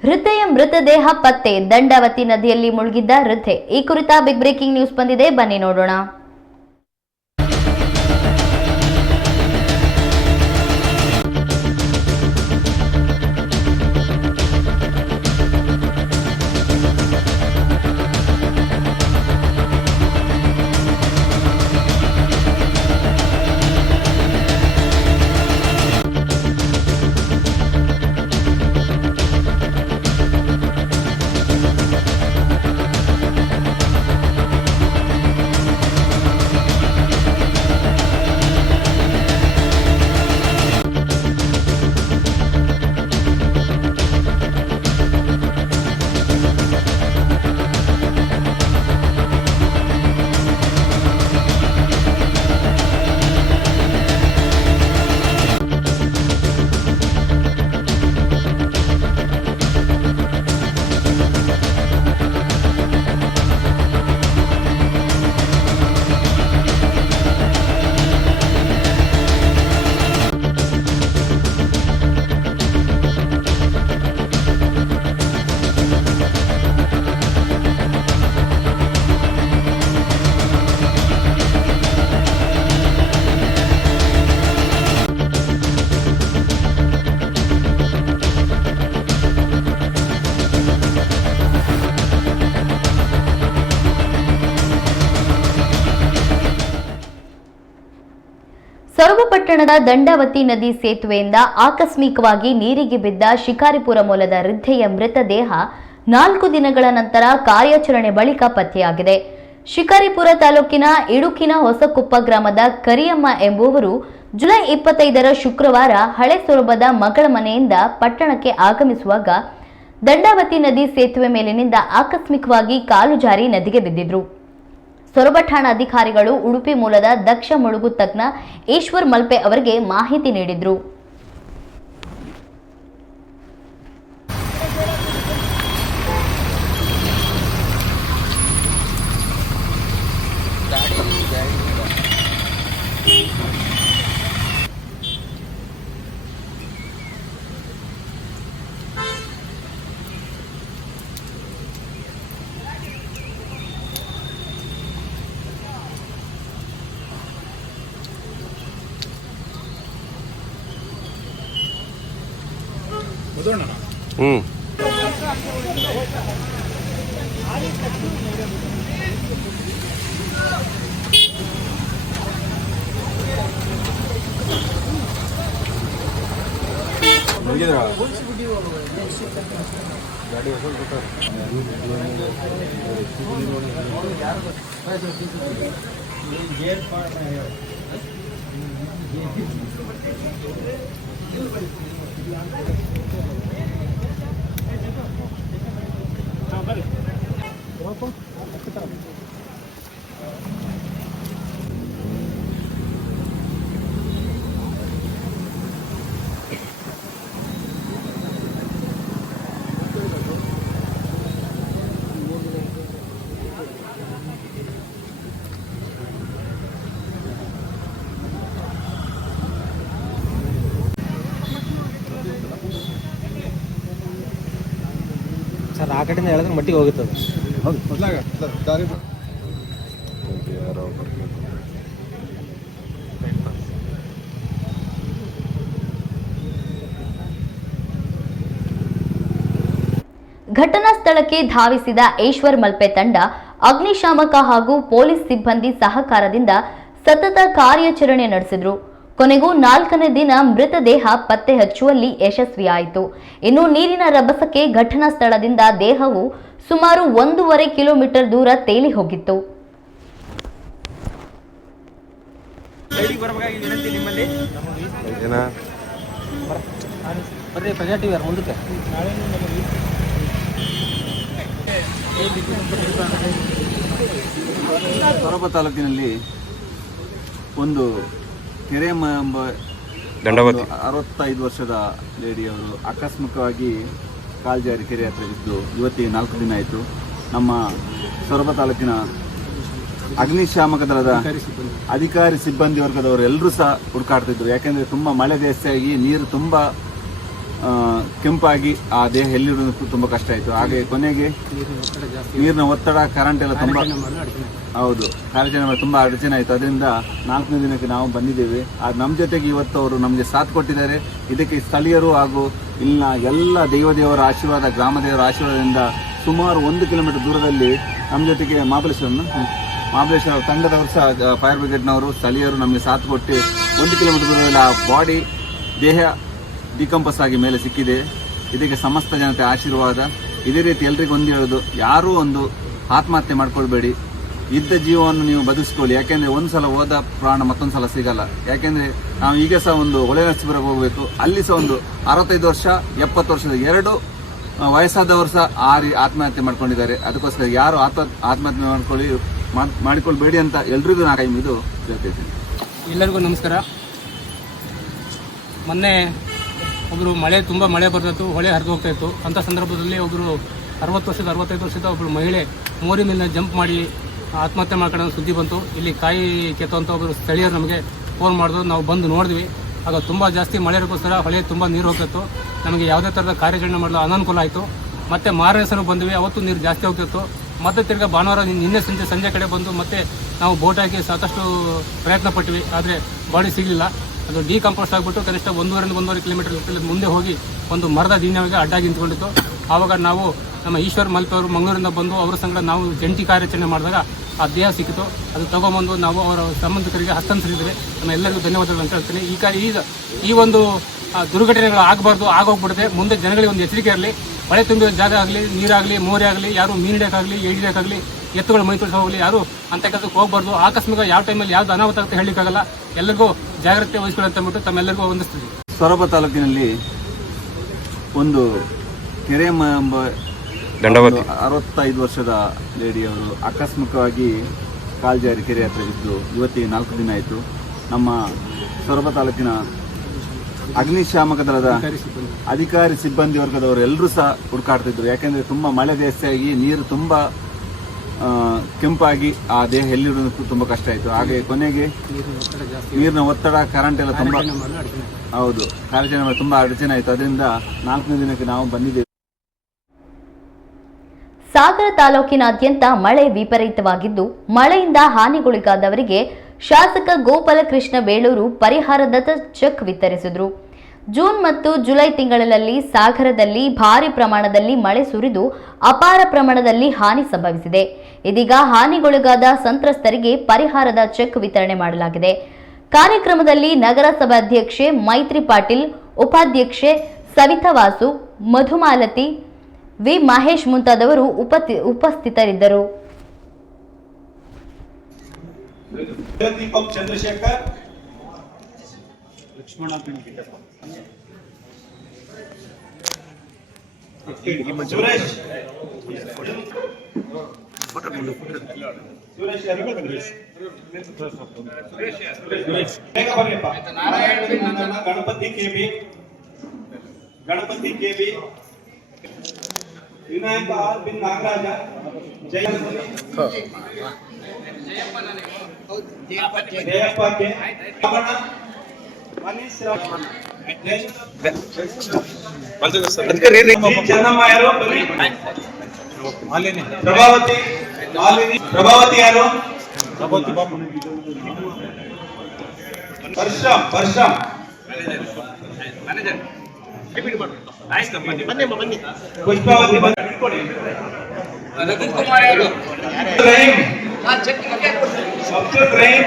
ವೃದ್ಧೆಯ ಮೃತದೇಹ ಪತ್ತೆ, ದಂಡಾವತಿ ನದಿಯಲ್ಲಿ ಮುಳುಗಿದ್ದ ವೃದ್ಧೆ. ಈ ಕುರಿತ ಬಿಗ್ ಬ್ರೇಕಿಂಗ್ ನ್ಯೂಸ್ ಬಂದಿದೆ, ಬನ್ನಿ ನೋಡೋಣ. ಸೊರಬ ಪಟ್ಟಣದ ದಂಡಾವತಿ ನದಿ ಸೇತುವೆಯಿಂದ ಆಕಸ್ಮಿಕವಾಗಿ ನೀರಿಗೆ ಬಿದ್ದ ಶಿಕಾರಿಪುರ ಮೂಲದ ವೃದ್ಧೆಯ ಮೃತದೇಹ 4 ದಿನಗಳ ನಂತರ ಕಾರ್ಯಾಚರಣೆ ಬಳಿಕ ಪತ್ತೆಯಾಗಿದೆ. ಶಿಕಾರಿಪುರ ತಾಲೂಕಿನ ಇಡುಕಿನ ಹೊಸಕುಪ್ಪ ಗ್ರಾಮದ ಕರಿಯಮ್ಮ ಎಂಬುವರು ಜುಲೈ 25ರ ಶುಕ್ರವಾರ ಹಳೆ ಸೊರಬದ ಮಗಳ ಮನೆಯಿಂದ ಪಟ್ಟಣಕ್ಕೆ ಆಗಮಿಸುವಾಗ ದಂಡಾವತಿ ನದಿ ಸೇತುವೆ ಮೇಲಿನಿಂದ ಆಕಸ್ಮಿಕವಾಗಿ ಕಾಲು ಜಾರಿ ನದಿಗೆ ಬಿದ್ದಿದ್ರು. ಸೊರಬ ಠಾಣಾ ಅಧಿಕಾರಿಗಳು ಉಡುಪಿ ಮೂಲದ ದಕ್ಷ ಮುಳುಗು ತಜ್ಞ ಈಶ್ವರ್ ಮಲ್ಪೆ ಅವರಿಗೆ ಮಾಹಿತಿ ನೀಡಿದ್ರು. ಸರ್ ಆ ಕಡೆಯಿಂದ ಹೇಳಿದ್ರೆ ಮಟ್ಟಿಗೆ ಹೋಗುತ್ತದೆ. ಹೌದು ಮೊದಲಾಗ ದಾರಿ ಘಟನಾ ಸ್ಥಳಕ್ಕೆ ಧಾವಿಸಿದ ಈಶ್ವರ್ ಮಲ್ಪೆ ತಂಡ ಅಗ್ನಿಶಾಮಕ ಹಾಗೂ ಪೊಲೀಸ್ ಸಿಬ್ಬಂದಿ ಸಹಕಾರದಿಂದ ಸತತ ಕಾರ್ಯಾಚರಣೆ ನಡೆಸಿದ್ರು. ಕೊನೆಗೂ 4ನೇ ದಿನ ಮೃತದೇಹ ಪತ್ತೆ ಹಚ್ಚುವಲ್ಲಿ ಯಶಸ್ವಿಯಾಯಿತು. ಇನ್ನು ನೀರಿನ ರಭಸಕ್ಕೆ ಘಟನಾ ಸ್ಥಳದಿಂದ ದೇಹವು ಸುಮಾರು 1.5 ಕಿಲೋಮೀಟರ್ ದೂರ ತೇಲಿ ಹೋಗಿತ್ತು. ಸೊರಬ ತಾಲೂಕಿನಲ್ಲಿ ಒಂದು ಕೆರೆಯಮ್ಮ ಎಂಬ 65 ವರ್ಷದ ಲೇಡಿಯವರು ಆಕಸ್ಮಿಕವಾಗಿ ಕಾಲ್ಜಾರಿ ಕೆರೆ ಹತ್ರ ಬಿದ್ದು ಇವತ್ತಿಗೆ 4 ದಿನ ಆಯಿತು. ನಮ್ಮ ಸೊರಬ ತಾಲೂಕಿನ ಅಗ್ನಿಶಾಮಕ ದಳದ ಅಧಿಕಾರಿ ಸಿಬ್ಬಂದಿ ವರ್ಗದವರು ಎಲ್ಲರೂ ಸಹ ಹುಡುಕಾಡ್ತಿದ್ರು. ಯಾಕೆಂದರೆ ತುಂಬ ಮಳೆ ಜಾಸ್ತಿಯಾಗಿ ನೀರು ತುಂಬ ಕೆಂಪಾಗಿ ಆ ದೇಹ ಎಲ್ಲಿರೋದಕ್ಕೂ ತುಂಬ ಕಷ್ಟ ಆಯಿತು. ಹಾಗೆ ಕೊನೆಗೆ ನೀರಿನ ಒತ್ತಡ, ಕರೆಂಟ್ ಎಲ್ಲ ತುಂಬ ಹೌದು ಕಾರ್ಯಾಚರಣೆ ಮಾಡಿ ತುಂಬ ಅಡಚಣೆ ಆಯಿತು. ಅದರಿಂದ 4ನೇ ದಿನಕ್ಕೆ ನಾವು ಬಂದಿದ್ದೇವೆ. ನಮ್ಮ ಜೊತೆಗೆ ಇವತ್ತು ಅವರು ನಮಗೆ ಸಾಥ್ ಕೊಟ್ಟಿದ್ದಾರೆ. ಇದಕ್ಕೆ ಸ್ಥಳೀಯರು ಹಾಗೂ ಇಲ್ಲಿನ ಎಲ್ಲ ದೇವರ ಆಶೀರ್ವಾದ, ಗ್ರಾಮ ದೇವರ ಆಶೀರ್ವಾದದಿಂದ ಸುಮಾರು 1 ಕಿಲೋಮೀಟರ್ ದೂರದಲ್ಲಿ ನಮ್ಮ ಜೊತೆಗೆ ಮಹಾಬಲೇಶ್ವರ ತಂಡದವರು ಸಹ ಫೈರ್ ಬ್ರಿಗೇಡ್ನವರು ಸ್ಥಳೀಯರು ನಮಗೆ ಸಾಥ್ ಕೊಟ್ಟು 1 ಕಿಲೋಮೀಟರ್ ದೂರದಲ್ಲಿ ಆ ಬಾಡಿ ದೇಹ ಡಿಕಂಪಸ್ ಆಗಿ ಮೇಲೆ ಸಿಕ್ಕಿದೆ. ಇದಕ್ಕೆ ಸಮಸ್ತ ಜನತೆ ಆಶೀರ್ವಾದ. ಇದೇ ರೀತಿ ಎಲ್ರಿಗೂ ಒಂದು ಹೇಳೋದು, ಯಾರೂ ಒಂದು ಆತ್ಮಹತ್ಯೆ ಮಾಡ್ಕೊಳ್ಬೇಡಿ. ಇದ್ದ ಜೀವವನ್ನು ನೀವು ಬದುಕಿಸ್ಕೊಳ್ಳಿ. ಯಾಕೆಂದರೆ ಒಂದು ಸಲ ಹೋದ ಪ್ರಾಣ ಮತ್ತೊಂದು ಸಲ ಸಿಗಲ್ಲ. ಯಾಕೆಂದರೆ ನಾವು ಈಗ ಸಹ ಒಂದು ಹೊಳೆನರಸೀಪುರಕ್ಕೆ ಹೋಗಬೇಕು. ಅಲ್ಲಿ ಸಹ ಒಂದು 65 ವರ್ಷ 70 ವರ್ಷದ 2 ವಯಸ್ಸಾದವರು ಸಹ ಆತ್ಮಹತ್ಯೆ ಮಾಡ್ಕೊಂಡಿದ್ದಾರೆ. ಅದಕ್ಕೋಸ್ಕರ ಯಾರು ಆತ್ಮಹತ್ಯೆ ಮಾಡಿಕೊಳ್ಬೇಡಿ ಅಂತ ಎಲ್ರಿಗೂ ನಾನು ಕೈ ಮುಗಿದು ಹೇಳ್ತಿದ್ದೀನಿ. ಎಲ್ಲರಿಗೂ ನಮಸ್ಕಾರ. ಮೊನ್ನೆ ಒಬ್ಬರು ತುಂಬ ಮಳೆ ಬರ್ತಾಯಿತ್ತು, ಹೊಳೆ ಹರಿದು ಹೋಗ್ತಾಯಿತ್ತು. ಅಂಥ ಸಂದರ್ಭದಲ್ಲಿ ಒಬ್ಬರು 65 ವರ್ಷದ ಒಬ್ಬರು ಮಹಿಳೆ ಮೋರಿ ಮೇಲೆ ಜಂಪ್ ಮಾಡಿ ಆತ್ಮಹತ್ಯೆ ಮಾಡ್ಕೊಳ್ಳೋ ಸುದ್ದಿ ಬಂತು. ಇಲ್ಲಿ ಕಾಯಿ ಕೆತ್ತುವಂಥ ಒಬ್ಬರು ಸ್ಥಳೀಯರು ನಮಗೆ ಫೋನ್ ಮಾಡಿದ್ರು. ನಾವು ಬಂದು ನೋಡಿದ್ವಿ. ಆಗ ತುಂಬ ಜಾಸ್ತಿ ಮಳೆ ಇರೋಕ್ಕೋಸ್ಕರ ಹೊಳೆ ತುಂಬ ನೀರು ಹೋಗ್ತಿತ್ತು. ನಮಗೆ ಯಾವುದೇ ಥರದ ಕಾರ್ಯಾಚರಣೆ ಮಾಡಲು ಅನಾನುಕೂಲ ಆಯಿತು. ಮತ್ತು ಮಾರನೇ ದಿವಸ ಬಂದ್ವಿ. ಅವತ್ತು ನೀರು ಜಾಸ್ತಿ ಹೋಗ್ತಿತ್ತು. ಮತ್ತೆ ತಿರ್ಗಿ ಭಾನುವಾರ ನಿನ್ನೆ ಸಂಜೆ ಕಡೆ ಬಂದು ಮತ್ತೆ ನಾವು ಬೋಟ್ ಹಾಕಿ ಸಾಕಷ್ಟು ಪ್ರಯತ್ನ ಪಟ್ವಿ. ಆದರೆ ಬಾಡಿ ಸಿಗಲಿಲ್ಲ. ಅದು ಡಿಕಂಪೋಸ್ಟ್ ಆಗಿಬಿಟ್ಟು ಕನಿಷ್ಠ 1.5 ಕಿಲೋಮೀಟರ್ ಮುಂದೆ ಹೋಗಿ ಒಂದು ಮರದ ದಿನವಾಗಿ ಅಡ್ಡಾಗಿ ನಿಂತ್ಕೊಂಡಿತ್ತು. ಆವಾಗ ನಾವು ನಮ್ಮ ಈಶ್ವರ್ ಮಲ್ಪೆ ಅವರು ಮಂಗಳೂರಿಂದ ಬಂದು ಅವರ ಸಂಗಡ ನಾವು ಜಂಟಿ ಕಾರ್ಯಾಚರಣೆ ಮಾಡಿದಾಗ ಆ ದೇಹ ಸಿಕ್ಕಿತು. ಅದು ತಗೊಂಬಂದು ನಾವು ಅವರ ಸಂಬಂಧಿಕರಿಗೆ ಹಸ್ತಾಂತರಿಸಿದರೆ ನಮ್ಮ ಎಲ್ಲರಿಗೂ ಧನ್ಯವಾದಗಳು ಅಂತ ಹೇಳ್ತೀನಿ. ಈಗ ಈ ಒಂದು ದುರ್ಘಟನೆಗಳು ಆಗಬಾರ್ದು, ಆಗೋಗ್ಬಿಡುತ್ತೆ. ಮುಂದೆ ಜನಗಳಿಗೆ ಒಂದು ಎಚ್ಚರಿಕೆ ಇರಲಿ. ಮಳೆ ತುಂಬಿದ ಜಾಗ ಆಗಲಿ, ನೀರಾಗಲಿ, ಮೋರೆ ಆಗಲಿ, ಯಾರು ಮೀನಿಡಕ್ಕಾಗಲಿ, ಏಡಿಡಕ್ಕಾಗಲಿ, ಎತ್ತುಗಳು ಮೈ ತುಳಿಸಿ ಹೋಗಲಿ, ಯಾರು ಅಂತ ಕೆಲಸಕ್ಕೆ ಹೋಗಬಾರ್ದು. ಆಕಸ್ಮಿಕ ಯಾವ ಟೈಮಲ್ಲಿ ಯಾವ್ದು ಅನಾಹುತ ಅಂತ ಹೇಳಲಿಕ್ಕಾಗಲ್ಲ. ಎಲ್ಲರಿಗೂ ಜಾಗ್ರತೆ ವಹಿಸ್ಕೊಳ್ಳಿ ಅಂತ ಅಂದ್ಬಿಟ್ಟು ತಮ್ಮೆಲ್ಲರಿಗೂ ವಂದಿಸ್ತೀವಿ. ಸೊರಬ ತಾಲೂಕಿನಲ್ಲಿ ಒಂದು ಕೆರೆ ಎಂಬ 65 ವರ್ಷದ ಲೇಡಿಯವರು ಆಕಸ್ಮಿಕವಾಗಿ ಕಾಲ್ಜಾರಿ ಕೆರೆ ಹತ್ರ ಬಿದ್ದು ಇವತ್ತಿಗೆ 4 ದಿನ ಆಯಿತು. ನಮ್ಮ ಸೊರಬ ತಾಲೂಕಿನ ಅಗ್ನಿಶಾಮಕ ದಳದ ಅಧಿಕಾರಿ ಸಿಬ್ಬಂದಿ ವರ್ಗದವರು ಎಲ್ಲರೂ ಸಹ ಹುಡುಕಾಡ್ತಿದ್ರು. ಯಾಕೆಂದರೆ ತುಂಬ ಮಳೆ ಜಾಸ್ತಿಯಾಗಿ ನೀರು ತುಂಬ ಕೆಂಪಾಗಿ ಆ ದೇಹ ಎಲ್ಲಿರೋದಕ್ಕೂ ತುಂಬ ಕಷ್ಟ ಆಯಿತು. ಹಾಗೆ ಕೊನೆಗೆ ನೀರಿನ ಒತ್ತಡ, ಕರೆಂಟ್ ಎಲ್ಲ ತುಂಬ ಹೌದು ಕಾರ್ಯಾಚರಣೆ ಮಾಡಿ ತುಂಬ ಅಡಚಣೆ ಆಯಿತು. ಅದರಿಂದ 4ನೇ ದಿನಕ್ಕೆ ನಾವು ಬಂದಿದ್ದೇವೆ. ಸಾಗರ ತಾಲೂಕಿನಾದ್ಯಂತ ಮಳೆ ವಿಪರೀತವಾಗಿದ್ದು, ಮಳೆಯಿಂದ ಹಾನಿಗೊಳಗಾದವರಿಗೆ ಶಾಸಕ ಗೋಪಾಲಕೃಷ್ಣ ಬೇಳೂರು ಪರಿಹಾರದ ಚೆಕ್ ವಿತರಿಸಿದರು. ಜೂನ್ ಮತ್ತು ಜುಲೈ ತಿಂಗಳಲ್ಲಿ ಸಾಗರದಲ್ಲಿ ಭಾರಿ ಪ್ರಮಾಣದಲ್ಲಿ ಮಳೆ ಸುರಿದು ಅಪಾರ ಪ್ರಮಾಣದಲ್ಲಿ ಹಾನಿ ಸಂಭವಿಸಿದೆ. ಇದೀಗ ಹಾನಿಗೊಳಗಾದ ಸಂತ್ರಸ್ತರಿಗೆ ಪರಿಹಾರದ ಚೆಕ್ ವಿತರಣೆ ಮಾಡಲಾಗಿದೆ. ಕಾರ್ಯಕ್ರಮದಲ್ಲಿ ನಗರಸಭಾ ಅಧ್ಯಕ್ಷೆ ಮೈತ್ರಿ ಪಾಟೀಲ್, ಉಪಾಧ್ಯಕ್ಷೆ ಸವಿತಾ ವಾಸು, ಮಧುಮಾಲತಿ, ವಿ ಮಹೇಶ್ ಮುಂತಾದವರು ಉಪಸ್ಥಿತರಿದ್ದರು. ದೀಪಕ್ ಚಂದ್ರಶೇಖರ್, ಲಕ್ಷ್ಮಣ ಸುರೇಶ್ ಗಣಪತಿ ಕೆಬಿ, ವಿನಾಯಕ ಆರ್ ಬಿನ್ ನಾಗರಾಜ, ಜಯಪ್ಪ ಕೆ, ಮನೀಶ್ ಚೆನ್ನಮ್ಮಯ್ಯರು, ಪ್ರಭಾವತಿ ಯಾರು, ವರ್ಷಂ ಪುಷ್ಪಾವತಿ, ರಘುತ್ ಕುಮಾರ್ ಯಾರು, ಅಬ್ದುಲ್ ರಹೀಂ,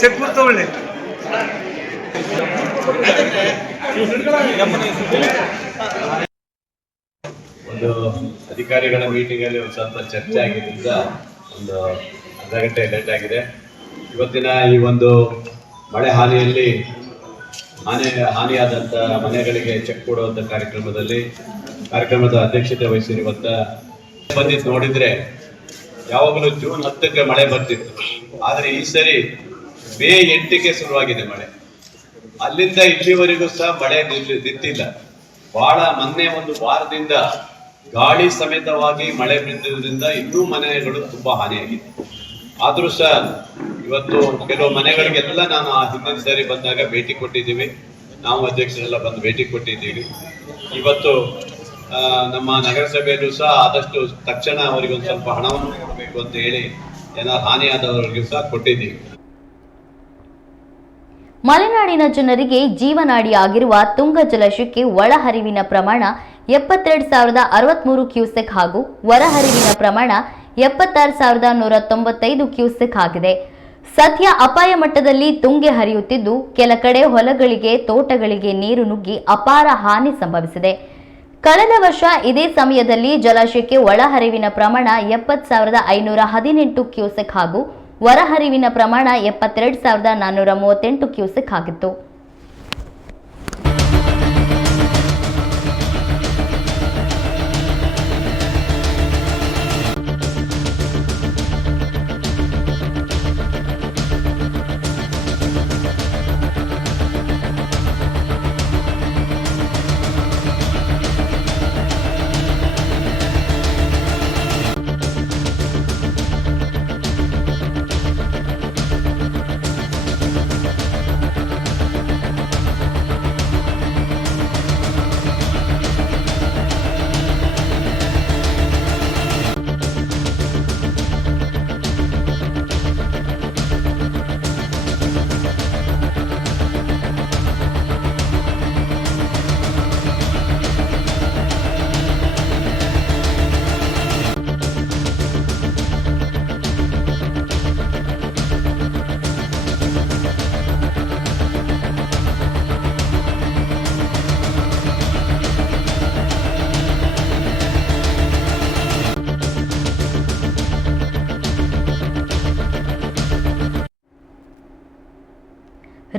ಚೆಕ್ ತಗೊಳ್ಳಿ. ಒಂದು ಅಧಿಕಾರಿಗಳ ಮೀಟಿಂಗ್ ಅಲ್ಲಿ ಒಂದು ಸ್ವಲ್ಪ ಚರ್ಚೆ ಆಗಿದ್ದರಿಂದ ಒಂದು ಅರ್ಧ ಗಂಟೆ ಲೇಟ್ ಆಗಿದೆ. ಇವತ್ತಿನ ಈ ಒಂದು ಮಳೆ ಹಾನಿಯಲ್ಲಿ ಹಾನಿಯಾದಂಥ ಮನೆಗಳಿಗೆ ಚೆಕ್ ಕೊಡುವಂಥ ಕಾರ್ಯಕ್ರಮದ ಅಧ್ಯಕ್ಷತೆ ವಹಿಸಿರುವಂಥ ಬಂದಿದ್ದು ನೋಡಿದ್ರೆ ಯಾವಾಗಲೂ ಜೂನ್ 10ಕ್ಕೆ ಮಳೆ ಬರ್ತಿತ್ತು. ಆದರೆ ಈ ಸರಿ ಮೇ 8ಕ್ಕೆ ಶುರುವಾಗಿದೆ ಮಳೆ. ಅಲ್ಲಿಂದ ಇಲ್ಲಿವರೆಗೂ ಸಹ ಮಳೆ ನಿಂತಿಲ್ಲ. ಬಹಳ ಮೊನ್ನೆ ಒಂದು ವಾರದಿಂದ ಗಾಳಿ ಸಮೇತವಾಗಿ ಮಳೆ ಬಿದ್ದುದರಿಂದ ಇನ್ನೂ ಮನೆಗಳು ತುಂಬಾ ಹಾನಿಯಾಗಿದೆ. ಆದ್ರೂ ಸಹ ಇವತ್ತು ಕೆಲವು ಮನೆಗಳಿಗೆಲ್ಲ ನಾನು ಹಿಂದಿನ ಸಾರಿ ಬಂದಾಗ ಭೇಟಿ ಕೊಟ್ಟಿದ್ದೀವಿ. ನಾವು ಅಧ್ಯಕ್ಷರೆಲ್ಲ ಬಂದು ಭೇಟಿ ಕೊಟ್ಟಿದ್ದೀವಿ. ಇವತ್ತು ನಮ್ಮ ನಗರಸಭೆಯಲ್ಲೂ ಸಹ ಆದಷ್ಟು ತಕ್ಷಣ ಅವರಿಗೆ ಒಂದು ಸ್ವಲ್ಪ ಹಣವನ್ನು ಕೊಡಬೇಕು ಅಂತ ಹೇಳಿ ಏನಾದ್ರು ಹಾನಿಯಾದವರಿಗೂ ಸಹ ಕೊಟ್ಟಿದ್ದೀವಿ. ಮಲೆನಾಡಿನ ಜನರಿಗೆ ಜೀವನಾಡಿ ಆಗಿರುವ ತುಂಗ ಜಲಾಶಯಕ್ಕೆ ಒಳಹರಿವಿನ ಪ್ರಮಾಣ 72,063 ಕ್ಯೂಸೆಕ್ ಹಾಗೂ ಹೊರಹರಿವಿನ ಪ್ರಮಾಣ 76,195 ಕ್ಯೂಸೆಕ್ ಆಗಿದೆ. ಸದ್ಯ ಅಪಾಯ ಮಟ್ಟದಲ್ಲಿ ತುಂಗೆ ಹರಿಯುತ್ತಿದ್ದು ಕೆಲ ಕಡೆ ಹೊಲಗಳಿಗೆ ತೋಟಗಳಿಗೆ ನೀರು ನುಗ್ಗಿ ಅಪಾರ ಹಾನಿ ಸಂಭವಿಸಿದೆ. ಕಳೆದ ವರ್ಷ ಇದೇ ಸಮಯದಲ್ಲಿ ಜಲಾಶಯಕ್ಕೆ ಒಳಹರಿವಿನ ಪ್ರಮಾಣ 70,518 ಕ್ಯೂಸೆಕ್ ಹಾಗೂ ಹೊರಹರಿವಿನ ಪ್ರಮಾಣ 72,438 ಕ್ಯೂಸೆಕ್ ಆಗಿತ್ತು.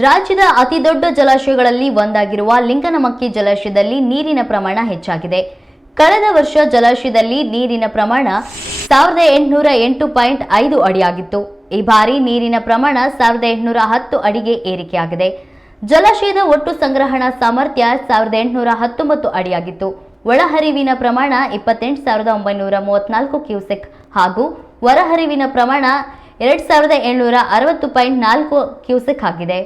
ರಾಜ್ಯದ ಅತಿದೊಡ್ಡ ಜಲಾಶಯಗಳಲ್ಲಿ ಒಂದಾಗಿರುವ ಲಿಂಗನಮಕ್ಕಿ ಜಲಾಶಯದಲ್ಲಿ ನೀರಿನ ಪ್ರಮಾಣ ಹೆಚ್ಚಾಗಿದೆ. ಕಳೆದ ವರ್ಷ ಜಲಾಶಯದಲ್ಲಿ ನೀರಿನ ಪ್ರಮಾಣ 1808.5 ಅಡಿಯಾಗಿತ್ತು. ಈ ಬಾರಿ ನೀರಿನ ಪ್ರಮಾಣ 1810 ಅಡಿಗೆ ಏರಿಕೆಯಾಗಿದೆ. ಜಲಾಶಯದ ಒಟ್ಟು ಸಂಗ್ರಹಣಾ ಸಾಮರ್ಥ್ಯ 1819 ಅಡಿಯಾಗಿತ್ತು. ಒಳಹರಿವಿನ ಪ್ರಮಾಣ 28,934 ಕ್ಯೂಸೆಕ್ ಹಾಗೂ ಹೊರಹರಿವಿನ ಪ್ರಮಾಣ 2,760.4 ಕ್ಯೂಸೆಕ್ ಆಗಿದೆ.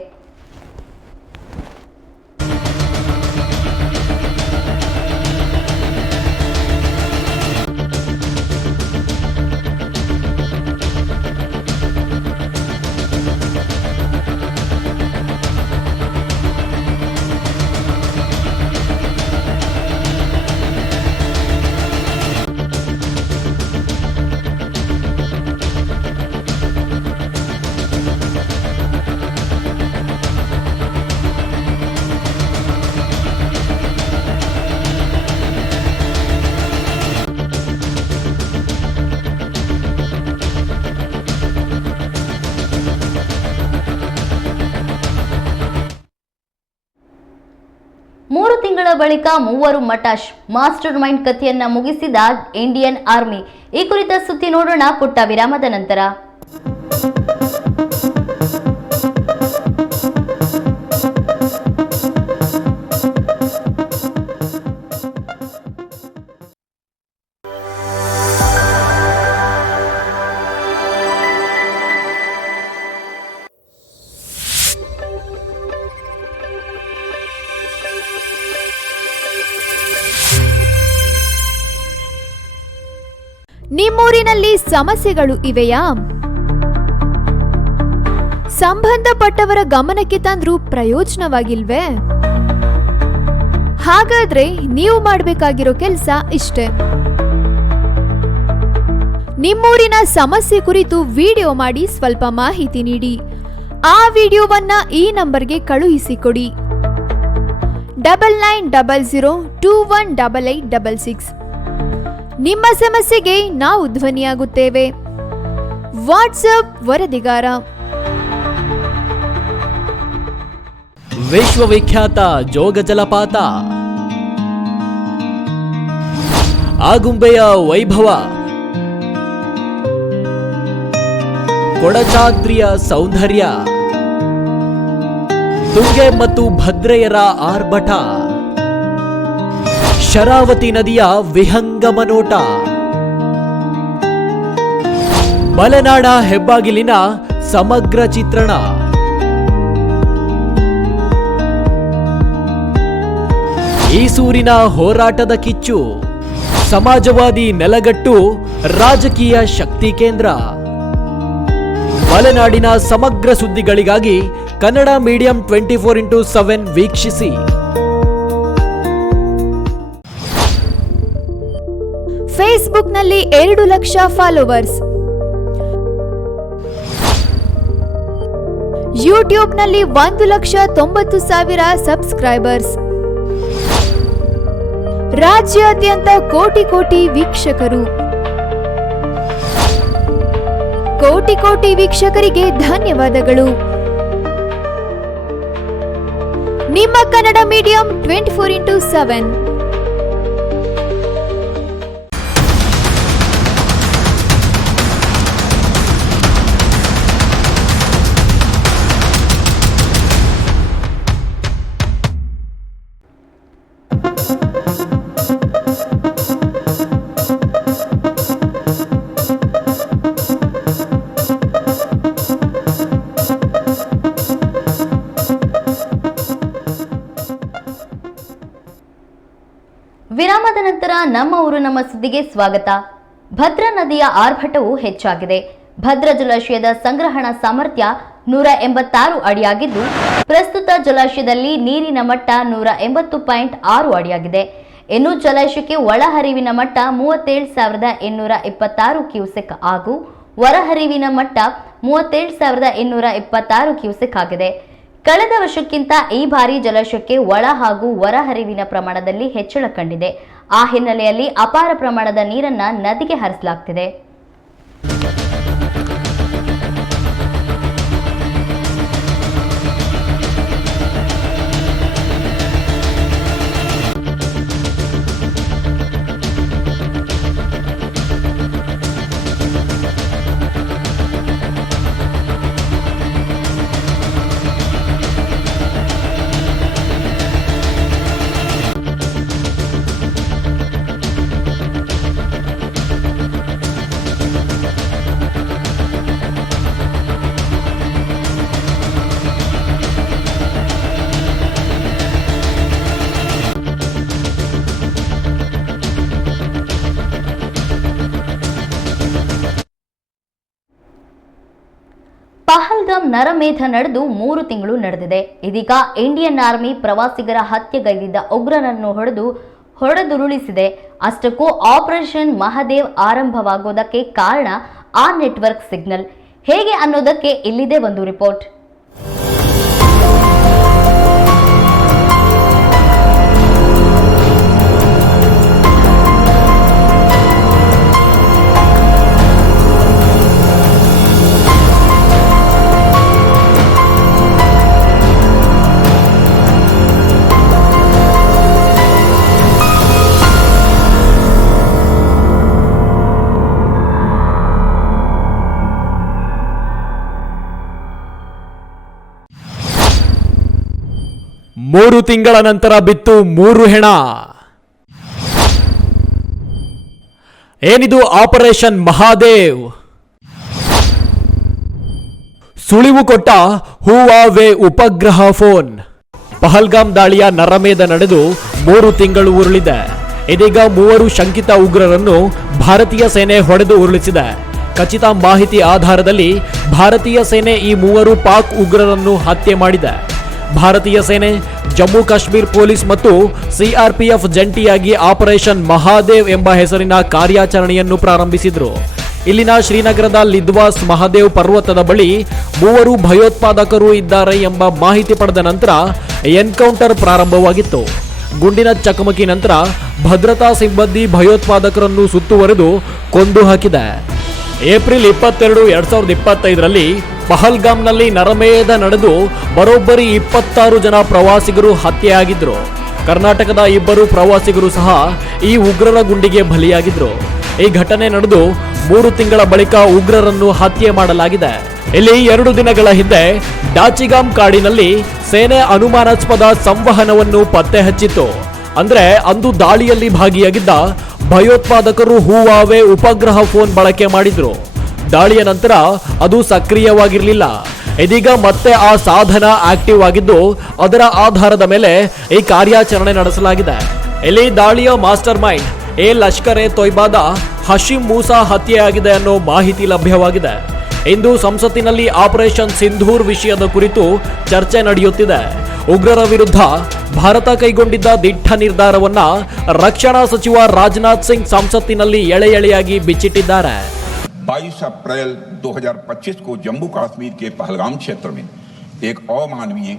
ಮೂರು ತಿಂಗಳ ಬಳಿಕ ಮೂವರು ಮಟಾಶ್ ಮಾಸ್ಟರ್ ಮೈಂಡ್ ಕಥೆಯನ್ನ ಮುಗಿಸಿದ ಇಂಡಿಯನ್ ಆರ್ಮಿ. ಈ ಕುರಿತ ಸುದ್ದಿ ನೋಡೋಣ ಪುಟ್ಟ ವಿರಾಮದ ನಂತರ. ನಿಮ್ಮೂರಿನಲ್ಲಿ ಸಮಸ್ಯೆಗಳು ಇವೆಯಾ? ಸಂಬಂಧಪಟ್ಟವರ ಗಮನಕ್ಕೆ ತಂದ್ರೂ ಪ್ರಯೋಜನವಾಗಿಲ್ವೇ? ಹಾಗಾದ್ರೆ ನೀವು ಮಾಡಬೇಕಾಗಿರೋ ಕೆಲಸ ಇಷ್ಟೇ. ನಿಮ್ಮೂರಿನ ಸಮಸ್ಯೆ ಕುರಿತು ವಿಡಿಯೋ ಮಾಡಿ ಸ್ವಲ್ಪ ಮಾಹಿತಿ ನೀಡಿ. ಆ ವಿಡಿಯೋವನ್ನ ಈ ನಂಬರ್ಗೆ ಕಳುಹಿಸಿಕೊಡಿ. 9900218866. ನಿಮ್ಮ ಸಮಸ್ಯೆಗೆ ನಾವು ಧ್ವನಿಯಾಗುತ್ತೇವೆ. ವಾಟ್ಸ್ಆಪ್ ವರದಿಗಾರ. ವಿಶ್ವವಿಖ್ಯಾತ ಜೋಗ ಜಲಪಾತ, ಆಗುಂಬೆಯ ವೈಭವ, ಕೊಡಚಾದ್ರಿಯ ಸೌಂದರ್ಯ, ತುಂಗೆ ಮತ್ತು ಭದ್ರೆಯರ ಆರ್ಭಟ, ಶರಾವತಿ ನದಿಯ ವಿಹಂಗಮ ನೋಟ, ಮಲೆನಾಡ ಹೆಬ್ಬಾಗಿಲಿನ ಸಮಗ್ರ ಚಿತ್ರಣ, ಈ ಸೂರಿನ ಹೋರಾಟದ ಕಿಚ್ಚು. ಸಮಾಜವಾದಿ ನೆಲಗಟ್ಟು, ರಾಜಕೀಯ ಶಕ್ತಿ ಕೇಂದ್ರ. ಮಲೆನಾಡಿನ ಸಮಗ್ರ ಸುದ್ದಿಗಳಿಗಾಗಿ ಕನ್ನಡ ಮೀಡಿಯಂ 24x7 ವೀಕ್ಷಿಸಿ. ಫೇಸ್ಬುಕ್ನಲ್ಲಿ 2 ಲಕ್ಷ ಫಾಲೋವರ್ಸ್, ಯೂಟ್ಯೂಬ್ನಲ್ಲಿ 1,90,000 ಸಬ್ಸ್ಕ್ರೈಬರ್ಸ್, ರಾಜ್ಯಾದ್ಯಂತ ಕೋಟಿ ವೀಕ್ಷಕರು. ಕೋಟಿ ವೀಕ್ಷಕರಿಗೆ ಧನ್ಯವಾದಗಳು. ನಿಮ್ಮ ಕನ್ನಡ ಮೀಡಿಯಂ 24x7. ವಿರಾಮದ ನಂತರ ನಮ್ಮ ಊರು ನಮ್ಮ ಸುದ್ದಿಗೆ ಸ್ವಾಗತ. ಭದ್ರಾ ನದಿಯ ಆರ್ಭಟವು ಹೆಚ್ಚಾಗಿದೆ. ಭದ್ರಾ ಜಲಾಶಯದ ಸಂಗ್ರಹಣಾ ಸಾಮರ್ಥ್ಯ 186 ಅಡಿಯಾಗಿದ್ದು, ಪ್ರಸ್ತುತ ಜಲಾಶಯದಲ್ಲಿ ನೀರಿನ ಮಟ್ಟ 180.6 ಅಡಿಯಾಗಿದೆ. ಇನ್ನು ಜಲಾಶಯಕ್ಕೆ ಒಳಹರಿವಿನ ಮಟ್ಟ 37,826 ಕ್ಯೂಸೆಕ್ ಹಾಗೂ ಹೊರಹರಿವಿನ ಮಟ್ಟ 37,826 ಕ್ಯೂಸೆಕ್ ಆಗಿದೆ. ಕಳೆದ ವರ್ಷಕ್ಕಿಂತ ಈ ಬಾರಿ ಜಲಾಶಯಕ್ಕೆ ಒಳ ಹಾಗೂ ಹೊರಹರಿವಿನ ಪ್ರಮಾಣದಲ್ಲಿ ಹೆಚ್ಚಳ ಕಂಡಿದೆ. ಆ ಹಿನ್ನೆಲೆಯಲ್ಲಿ ಅಪಾರ ಪ್ರಮಾಣದ ನೀರನ್ನ ನದಿಗೆ ಹರಿಸಲಾಗುತ್ತಿದೆ. ಪಹಲ್ಗಾಮ್ ನರಮೇಧ ನಡೆದು 3 ತಿಂಗಳು ನಡೆದಿದೆ. ಇದೀಗ ಇಂಡಿಯನ್ ಆರ್ಮಿ ಪ್ರವಾಸಿಗರ ಹತ್ಯೆಗೈದಿದ್ದ ಉಗ್ರನನ್ನು ಹೊಡೆದುರುಳಿಸಿದೆ. ಅಷ್ಟಕ್ಕೂ ಆಪರೇಷನ್ ಮಹಾದೇವ್ ಆರಂಭವಾಗೋದಕ್ಕೆ ಕಾರಣ ಆ ನೆಟ್ವರ್ಕ್ ಸಿಗ್ನಲ್. ಹೇಗೆ ಅನ್ನೋದಕ್ಕೆ ಇಲ್ಲಿದೆ ಒಂದು ರಿಪೋರ್ಟ್. ಮೂರು ತಿಂಗಳ ನಂತರ ಬಿತ್ತು 3 ಹೆಣ. ಏನಿದು ಆಪರೇಷನ್ ಮಹಾದೇವ್? ಸುಳಿವು ಕೊಟ್ಟ ಹುವಾವೆ ಉಪಗ್ರಹ ಫೋನ್. ಪಹಲ್ಗಾಮ್ ದಾಳಿಯ ನರಮೇಧ ನಡೆದು 3 ತಿಂಗಳು ಉರುಳಿದೆ. ಇದೀಗ 3 ಶಂಕಿತ ಉಗ್ರರನ್ನು ಭಾರತೀಯ ಸೇನೆ ಹೊಡೆದು ಉರುಳಿಸಿದೆ. ಖಚಿತ ಮಾಹಿತಿ ಆಧಾರದಲ್ಲಿ ಭಾರತೀಯ ಸೇನೆ ಈ 3 ಪಾಕ್ ಉಗ್ರರನ್ನು ಹತ್ಯೆ ಮಾಡಿದೆ. ಭಾರತೀಯ ಸೇನೆ, ಜಮ್ಮು ಕಾಶ್ಮೀರ್ ಪೊಲೀಸ್ ಮತ್ತು ಸಿಆರ್ಪಿಎಫ್ ಜಂಟಿಯಾಗಿ ಆಪರೇಷನ್ ಮಹಾದೇವ್ ಎಂಬ ಹೆಸರಿನ ಕಾರ್ಯಾಚರಣೆಯನ್ನು ಪ್ರಾರಂಭಿಸಿದ್ರು. ಇಲ್ಲಿನ ಶ್ರೀನಗರದ ಲಿದ್ವಾಸ್ ಮಹಾದೇವ್ ಪರ್ವತದ ಬಳಿ 3 ಭಯೋತ್ಪಾದಕರು ಇದ್ದಾರೆ ಎಂಬ ಮಾಹಿತಿ ಪಡೆದ ನಂತರ ಎನ್ಕೌಂಟರ್ ಪ್ರಾರಂಭವಾಗಿತ್ತು. ಗುಂಡಿನ ಚಕಮಕಿ ನಂತರ ಭದ್ರತಾ ಸಿಬ್ಬಂದಿ ಭಯೋತ್ಪಾದಕರನ್ನು ಸುತ್ತುವರೆದು ಕೊಂದು ಹಾಕಿದೆ. ಏಪ್ರಿಲ್ 22, 2025ರಲ್ಲಿ ಪಹಲ್ಗಾಮ್ನಲ್ಲಿ ನರಮೇಧ ನಡೆದು ಬರೋಬ್ಬರಿ 26 ಜನ ಪ್ರವಾಸಿಗರು ಹತ್ಯೆಯಾಗಿದ್ರು. ಕರ್ನಾಟಕದ 2 ಪ್ರವಾಸಿಗರು ಸಹ ಈ ಉಗ್ರರ ಗುಂಡಿಗೆ ಬಲಿಯಾಗಿದ್ರು. ಈ ಘಟನೆ ನಡೆದು 3 ತಿಂಗಳ ಬಳಿಕ ಉಗ್ರರನ್ನು ಹತ್ಯೆ ಮಾಡಲಾಗಿದೆ. ಇಲ್ಲಿ 2 ದಿನಗಳ ಹಿಂದೆ ಡಾಚಿಗಾಮ್ ಕಾಡಿನಲ್ಲಿ ಸೇನೆ ಅನುಮಾನಾಸ್ಪದ ಸಂವಹನವನ್ನು ಪತ್ತೆ ಹಚ್ಚಿತ್ತು. ಅಂದ್ರೆ ಅಂದು ದಾಳಿಯಲ್ಲಿ ಭಾಗಿಯಾಗಿದ್ದ ಭಯೋತ್ಪಾದಕರು ಹುವಾವೆ ಉಪಗ್ರಹ ಫೋನ್ ಬಳಕೆ ಮಾಡಿದ್ರು. ದಾಳಿಯ ನಂತರ ಅದು ಸಕ್ರಿಯವಾಗಿರಲಿಲ್ಲ. ಇದೀಗ ಮತ್ತೆ ಆ ಸಾಧನ ಆಕ್ಟಿವ್ ಆಗಿದ್ದು ಅದರ ಆಧಾರದ ಮೇಲೆ ಈ ಕಾರ್ಯಾಚರಣೆ ನಡೆಸಲಾಗಿದೆ. ಇಲ್ಲಿ ದಾಳಿಯ ಮಾಸ್ಟರ್ ಮೈಂಡ್ ಲಷ್ಕರ್ ಎ ತೊಯ್ಬಾದ ಹಶೀಂ ಮೂಸಾ ಹತ್ಯೆಯಾಗಿದೆ ಅನ್ನೋ ಮಾಹಿತಿ ಲಭ್ಯವಾಗಿದೆ. ಇಂದು ಸಂಸತ್ತಿನಲ್ಲಿ ಆಪರೇಷನ್ ಸಿಂಧೂರ್ ವಿಷಯದ ಕುರಿತು ಚರ್ಚೆ ನಡೆಯುತ್ತಿದೆ. ಉಗ್ರರ ವಿರುದ್ಧ ಭಾರತ ಕೈಗೊಂಡಿದ್ದ ದಿಟ್ಟ ನಿರ್ಧಾರವನ್ನ ರಕ್ಷಣಾ ಸಚಿವ ರಾಜನಾಥ್ ಸಿಂಗ್ ಸಂಸತ್ತಿನಲ್ಲಿ ಎಳೆ ಎಳೆಯಾಗಿ ಬಿಚ್ಚಿಟ್ಟಿದ್ದಾರೆ. 22 अप्रैल 2025 को जम्मू कश्मीर के पहलगाम क्षेत्र में एक अमानवीय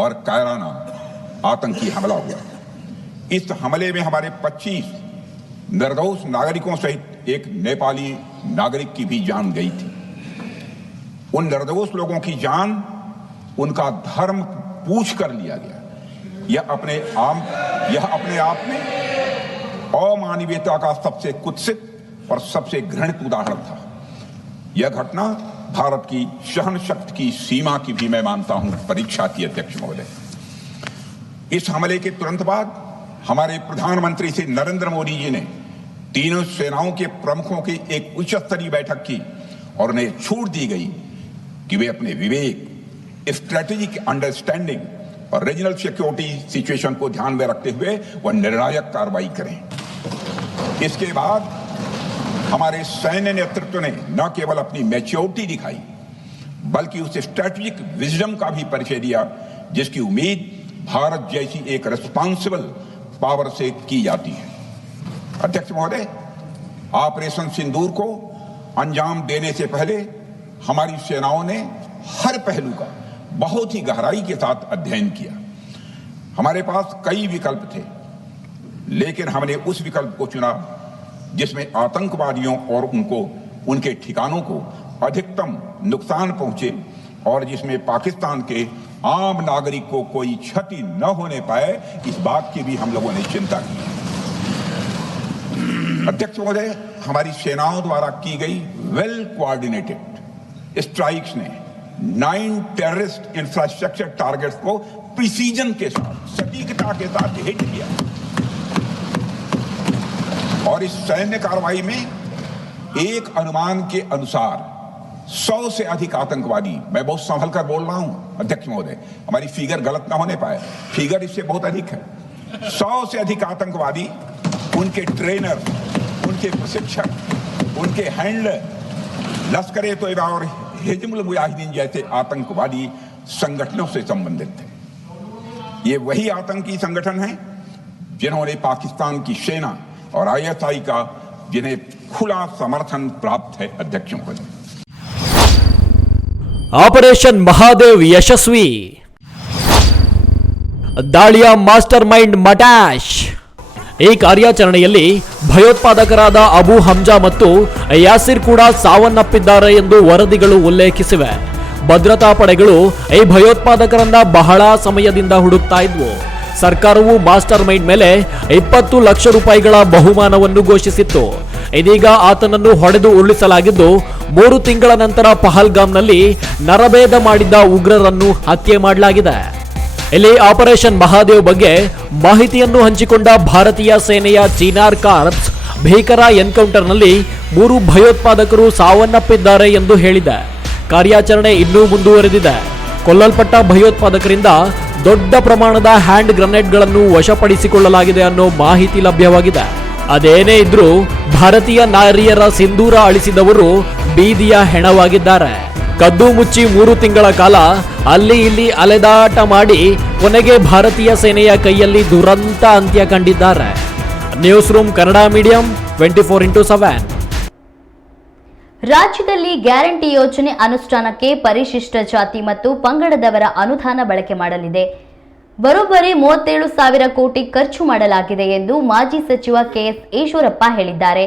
और कायराना आतंकी हमला हुआ। इस हमले में हमारे 25 निर्दोष नागरिकों सहित एक नेपाली नागरिक की भी जान गई थी। उन निर्दोष लोगों की जान उनका धर्म पूछ कर लिया गया। यह अपने आप में अमानवीयता का सबसे कुत्सित और सबसे घृणित उदाहरण था। यह घटना भारत की सहन शक्ति की सीमा की भी मैं मानता हूं परीक्षा की, अध्यक्ष महोदय। इस हमले के तुरंत बाद हमारे प्रधानमंत्री श्री नरेंद्र मोदी जी ने तीनों सेनाओं के प्रमुखों की एक उच्च स्तरीय बैठक की और उन्हें छूट दी गई कि वे अपने विवेक, स्ट्रेटेजिक अंडरस्टैंडिंग और रीजनल सिक्योरिटी सिचुएशन को ध्यान में रखते हुए वह निर्णायक कार्रवाई करें। इसके बाद हमारे सैन्य नेतृत्व ने न केवल अपनी मैच्योरिटी दिखाई बल्कि उस स्ट्रेटेजिक विजडम का भी परिचय दिया जिसकी उम्मीद भारत जैसी एक रिस्पॉन्सिबल पावर से की जाती है। अध्यक्ष महोदय, ऑपरेशन सिंदूर को अंजाम देने से पहले हमारी सेनाओं ने हर पहलू का बहुत ही गहराई के साथ अध्ययन किया। हमारे पास कई विकल्प थे, लेकिन हमने उस विकल्प को चुना जिसमें आतंकवादियों और उनके ठिकानों को अधिकतम नुकसान पहुंचे और जिसमें पाकिस्तान के आम नागरिक को कोई क्षति न होने पाए, इस बात की भी हम लोगों ने चिंता की। अध्यक्ष महोदय, हमारी सेनाओं द्वारा की गई वेल कोऑर्डिनेटेड स्ट्राइक्स ने 9 टेररिस्ट इंफ्रास्ट्रक्चर टारगेट्स को प्रिसीजन के साथ, सटीकता के साथ हिट किया और इस सैन्य कार्रवाई में एक अनुमान के अनुसार 100 से अधिक आतंकवादी, मैं बहुत संभल कर बोल रहा हूं अध्यक्ष महोदय, हमारी फिगर गलत ना होने पाए, फिगर इससे बहुत अधिक है। 100 से अधिक आतंकवादी, उनके ट्रेनर, उनके प्रशिक्षक, उनके हैंडलर लश्कर ए तोयबा और हिजबुल मुजाहिदीन जैसे आतंकवादी संगठनों से संबंधित थे। ये वही आतंकी संगठन हैं जिन्होंने पाकिस्तान की सेना और ISI का जिन्हें खुला समर्थन प्राप्त है। अध्यक्ष महोदय, ಆಪರೇಷನ್ ಮಹಾದೇವ್ ಯಶಸ್ವಿ, ದಾಳಿಯ ಮಾಸ್ಟರ್ ಮೈಂಡ್ ಮಟಾಶ್. ಈ ಕಾರ್ಯಾಚರಣೆಯಲ್ಲಿ ಭಯೋತ್ಪಾದಕರಾದ ಅಬು ಹಮ್ಜಾ ಮತ್ತು ಯಾಸಿರ್ ಕೂಡ ಸಾವನ್ನಪ್ಪಿದ್ದಾರೆ ಎಂದು ವರದಿಗಳು ಉಲ್ಲೇಖಿಸಿವೆ. ಭದ್ರತಾ ಪಡೆಗಳು ಈ ಭಯೋತ್ಪಾದಕರನ್ನ ಬಹಳ ಸಮಯದಿಂದ ಹುಡುಕ್ತಾ ಇದ್ವು. ಸರ್ಕಾರವು ಮಾಸ್ಟರ್ ಮೈಂಡ್ ಮೇಲೆ 20 ಲಕ್ಷ ರೂಪಾಯಿಗಳ ಬಹುಮಾನವನ್ನು ಘೋಷಿಸಿತ್ತು. ಇದೀಗ ಆತನನ್ನು ಹೊಡೆದು ಉರುಳಿಸಲಾಗಿದ್ದು 3 ತಿಂಗಳ ನಂತರ ಪಹಲ್ಗಾಮ್ನಲ್ಲಿ ನರಭೇದ ಮಾಡಿದ್ದ ಉಗ್ರರನ್ನು ಹತ್ಯೆ ಮಾಡಲಾಗಿದೆ. ಇಲ್ಲಿ ಆಪರೇಷನ್ ಮಹಾದೇವ್ ಬಗ್ಗೆ ಮಾಹಿತಿಯನ್ನು ಹಂಚಿಕೊಂಡ ಭಾರತೀಯ ಸೇನೆಯ ಚಿನಾರ್ ಕಾರ್ಪ್ಸ್ ಭೀಕರ ಎನ್ಕೌಂಟರ್ನಲ್ಲಿ 3 ಭಯೋತ್ಪಾದಕರು ಸಾವನ್ನಪ್ಪಿದ್ದಾರೆ ಎಂದು ಹೇಳಿದೆ. ಕಾರ್ಯಾಚರಣೆ ಇನ್ನೂ ಮುಂದುವರೆದಿದೆ. ಕೊಲ್ಲಲ್ಪಟ್ಟ ಭಯೋತ್ಪಾದಕರಿಂದ ದೊಡ್ಡ ಪ್ರಮಾಣದ ಹ್ಯಾಂಡ್ ಗ್ರೆನೇಡ್ಗಳನ್ನು ವಶಪಡಿಸಿಕೊಳ್ಳಲಾಗಿದೆ ಅನ್ನೋ ಮಾಹಿತಿ ಲಭ್ಯವಾಗಿದೆ. ಅದೇನೇ ಇದ್ರೂ ಭಾರತೀಯ ನಾರಿಯರ ಸಿಂಧೂರ ಅಳಿಸಿದವರು ಬೀದಿಯ ಹೆಣವಾಗಿದ್ದಾರೆ. ಕದ್ದು ಮುಚ್ಚಿ 3 ತಿಂಗಳ ಕಾಲ ಅಲ್ಲಿ ಇಲ್ಲಿ ಅಲೆದಾಟ ಮಾಡಿ ಕೊನೆಗೆ ಭಾರತೀಯ ಸೇನೆಯ ಕೈಯಲ್ಲಿ ದುರಂತ ಅಂತ್ಯ ಕಂಡಿದ್ದಾರೆ. News room Kannada medium 24x7. ರಾಜ್ಯದಲ್ಲಿ ಗ್ಯಾರಂಟಿ ಯೋಜನೆ ಅನುಷ್ಠಾನಕ್ಕೆ ಪರಿಶಿಷ್ಟ ಜಾತಿ ಮತ್ತು ಪಂಗಡದವರ ಅನುದಾನ ಬಳಕೆ ಮಾಡಲಿದೆ. ಬರೋಬ್ಬರಿ 37,000 ಕೋಟಿ ಖರ್ಚು ಮಾಡಲಾಗಿದೆ ಎಂದು ಮಾಜಿ ಸಚಿವ KS ಈಶ್ವರಪ್ಪ ಹೇಳಿದ್ದಾರೆ.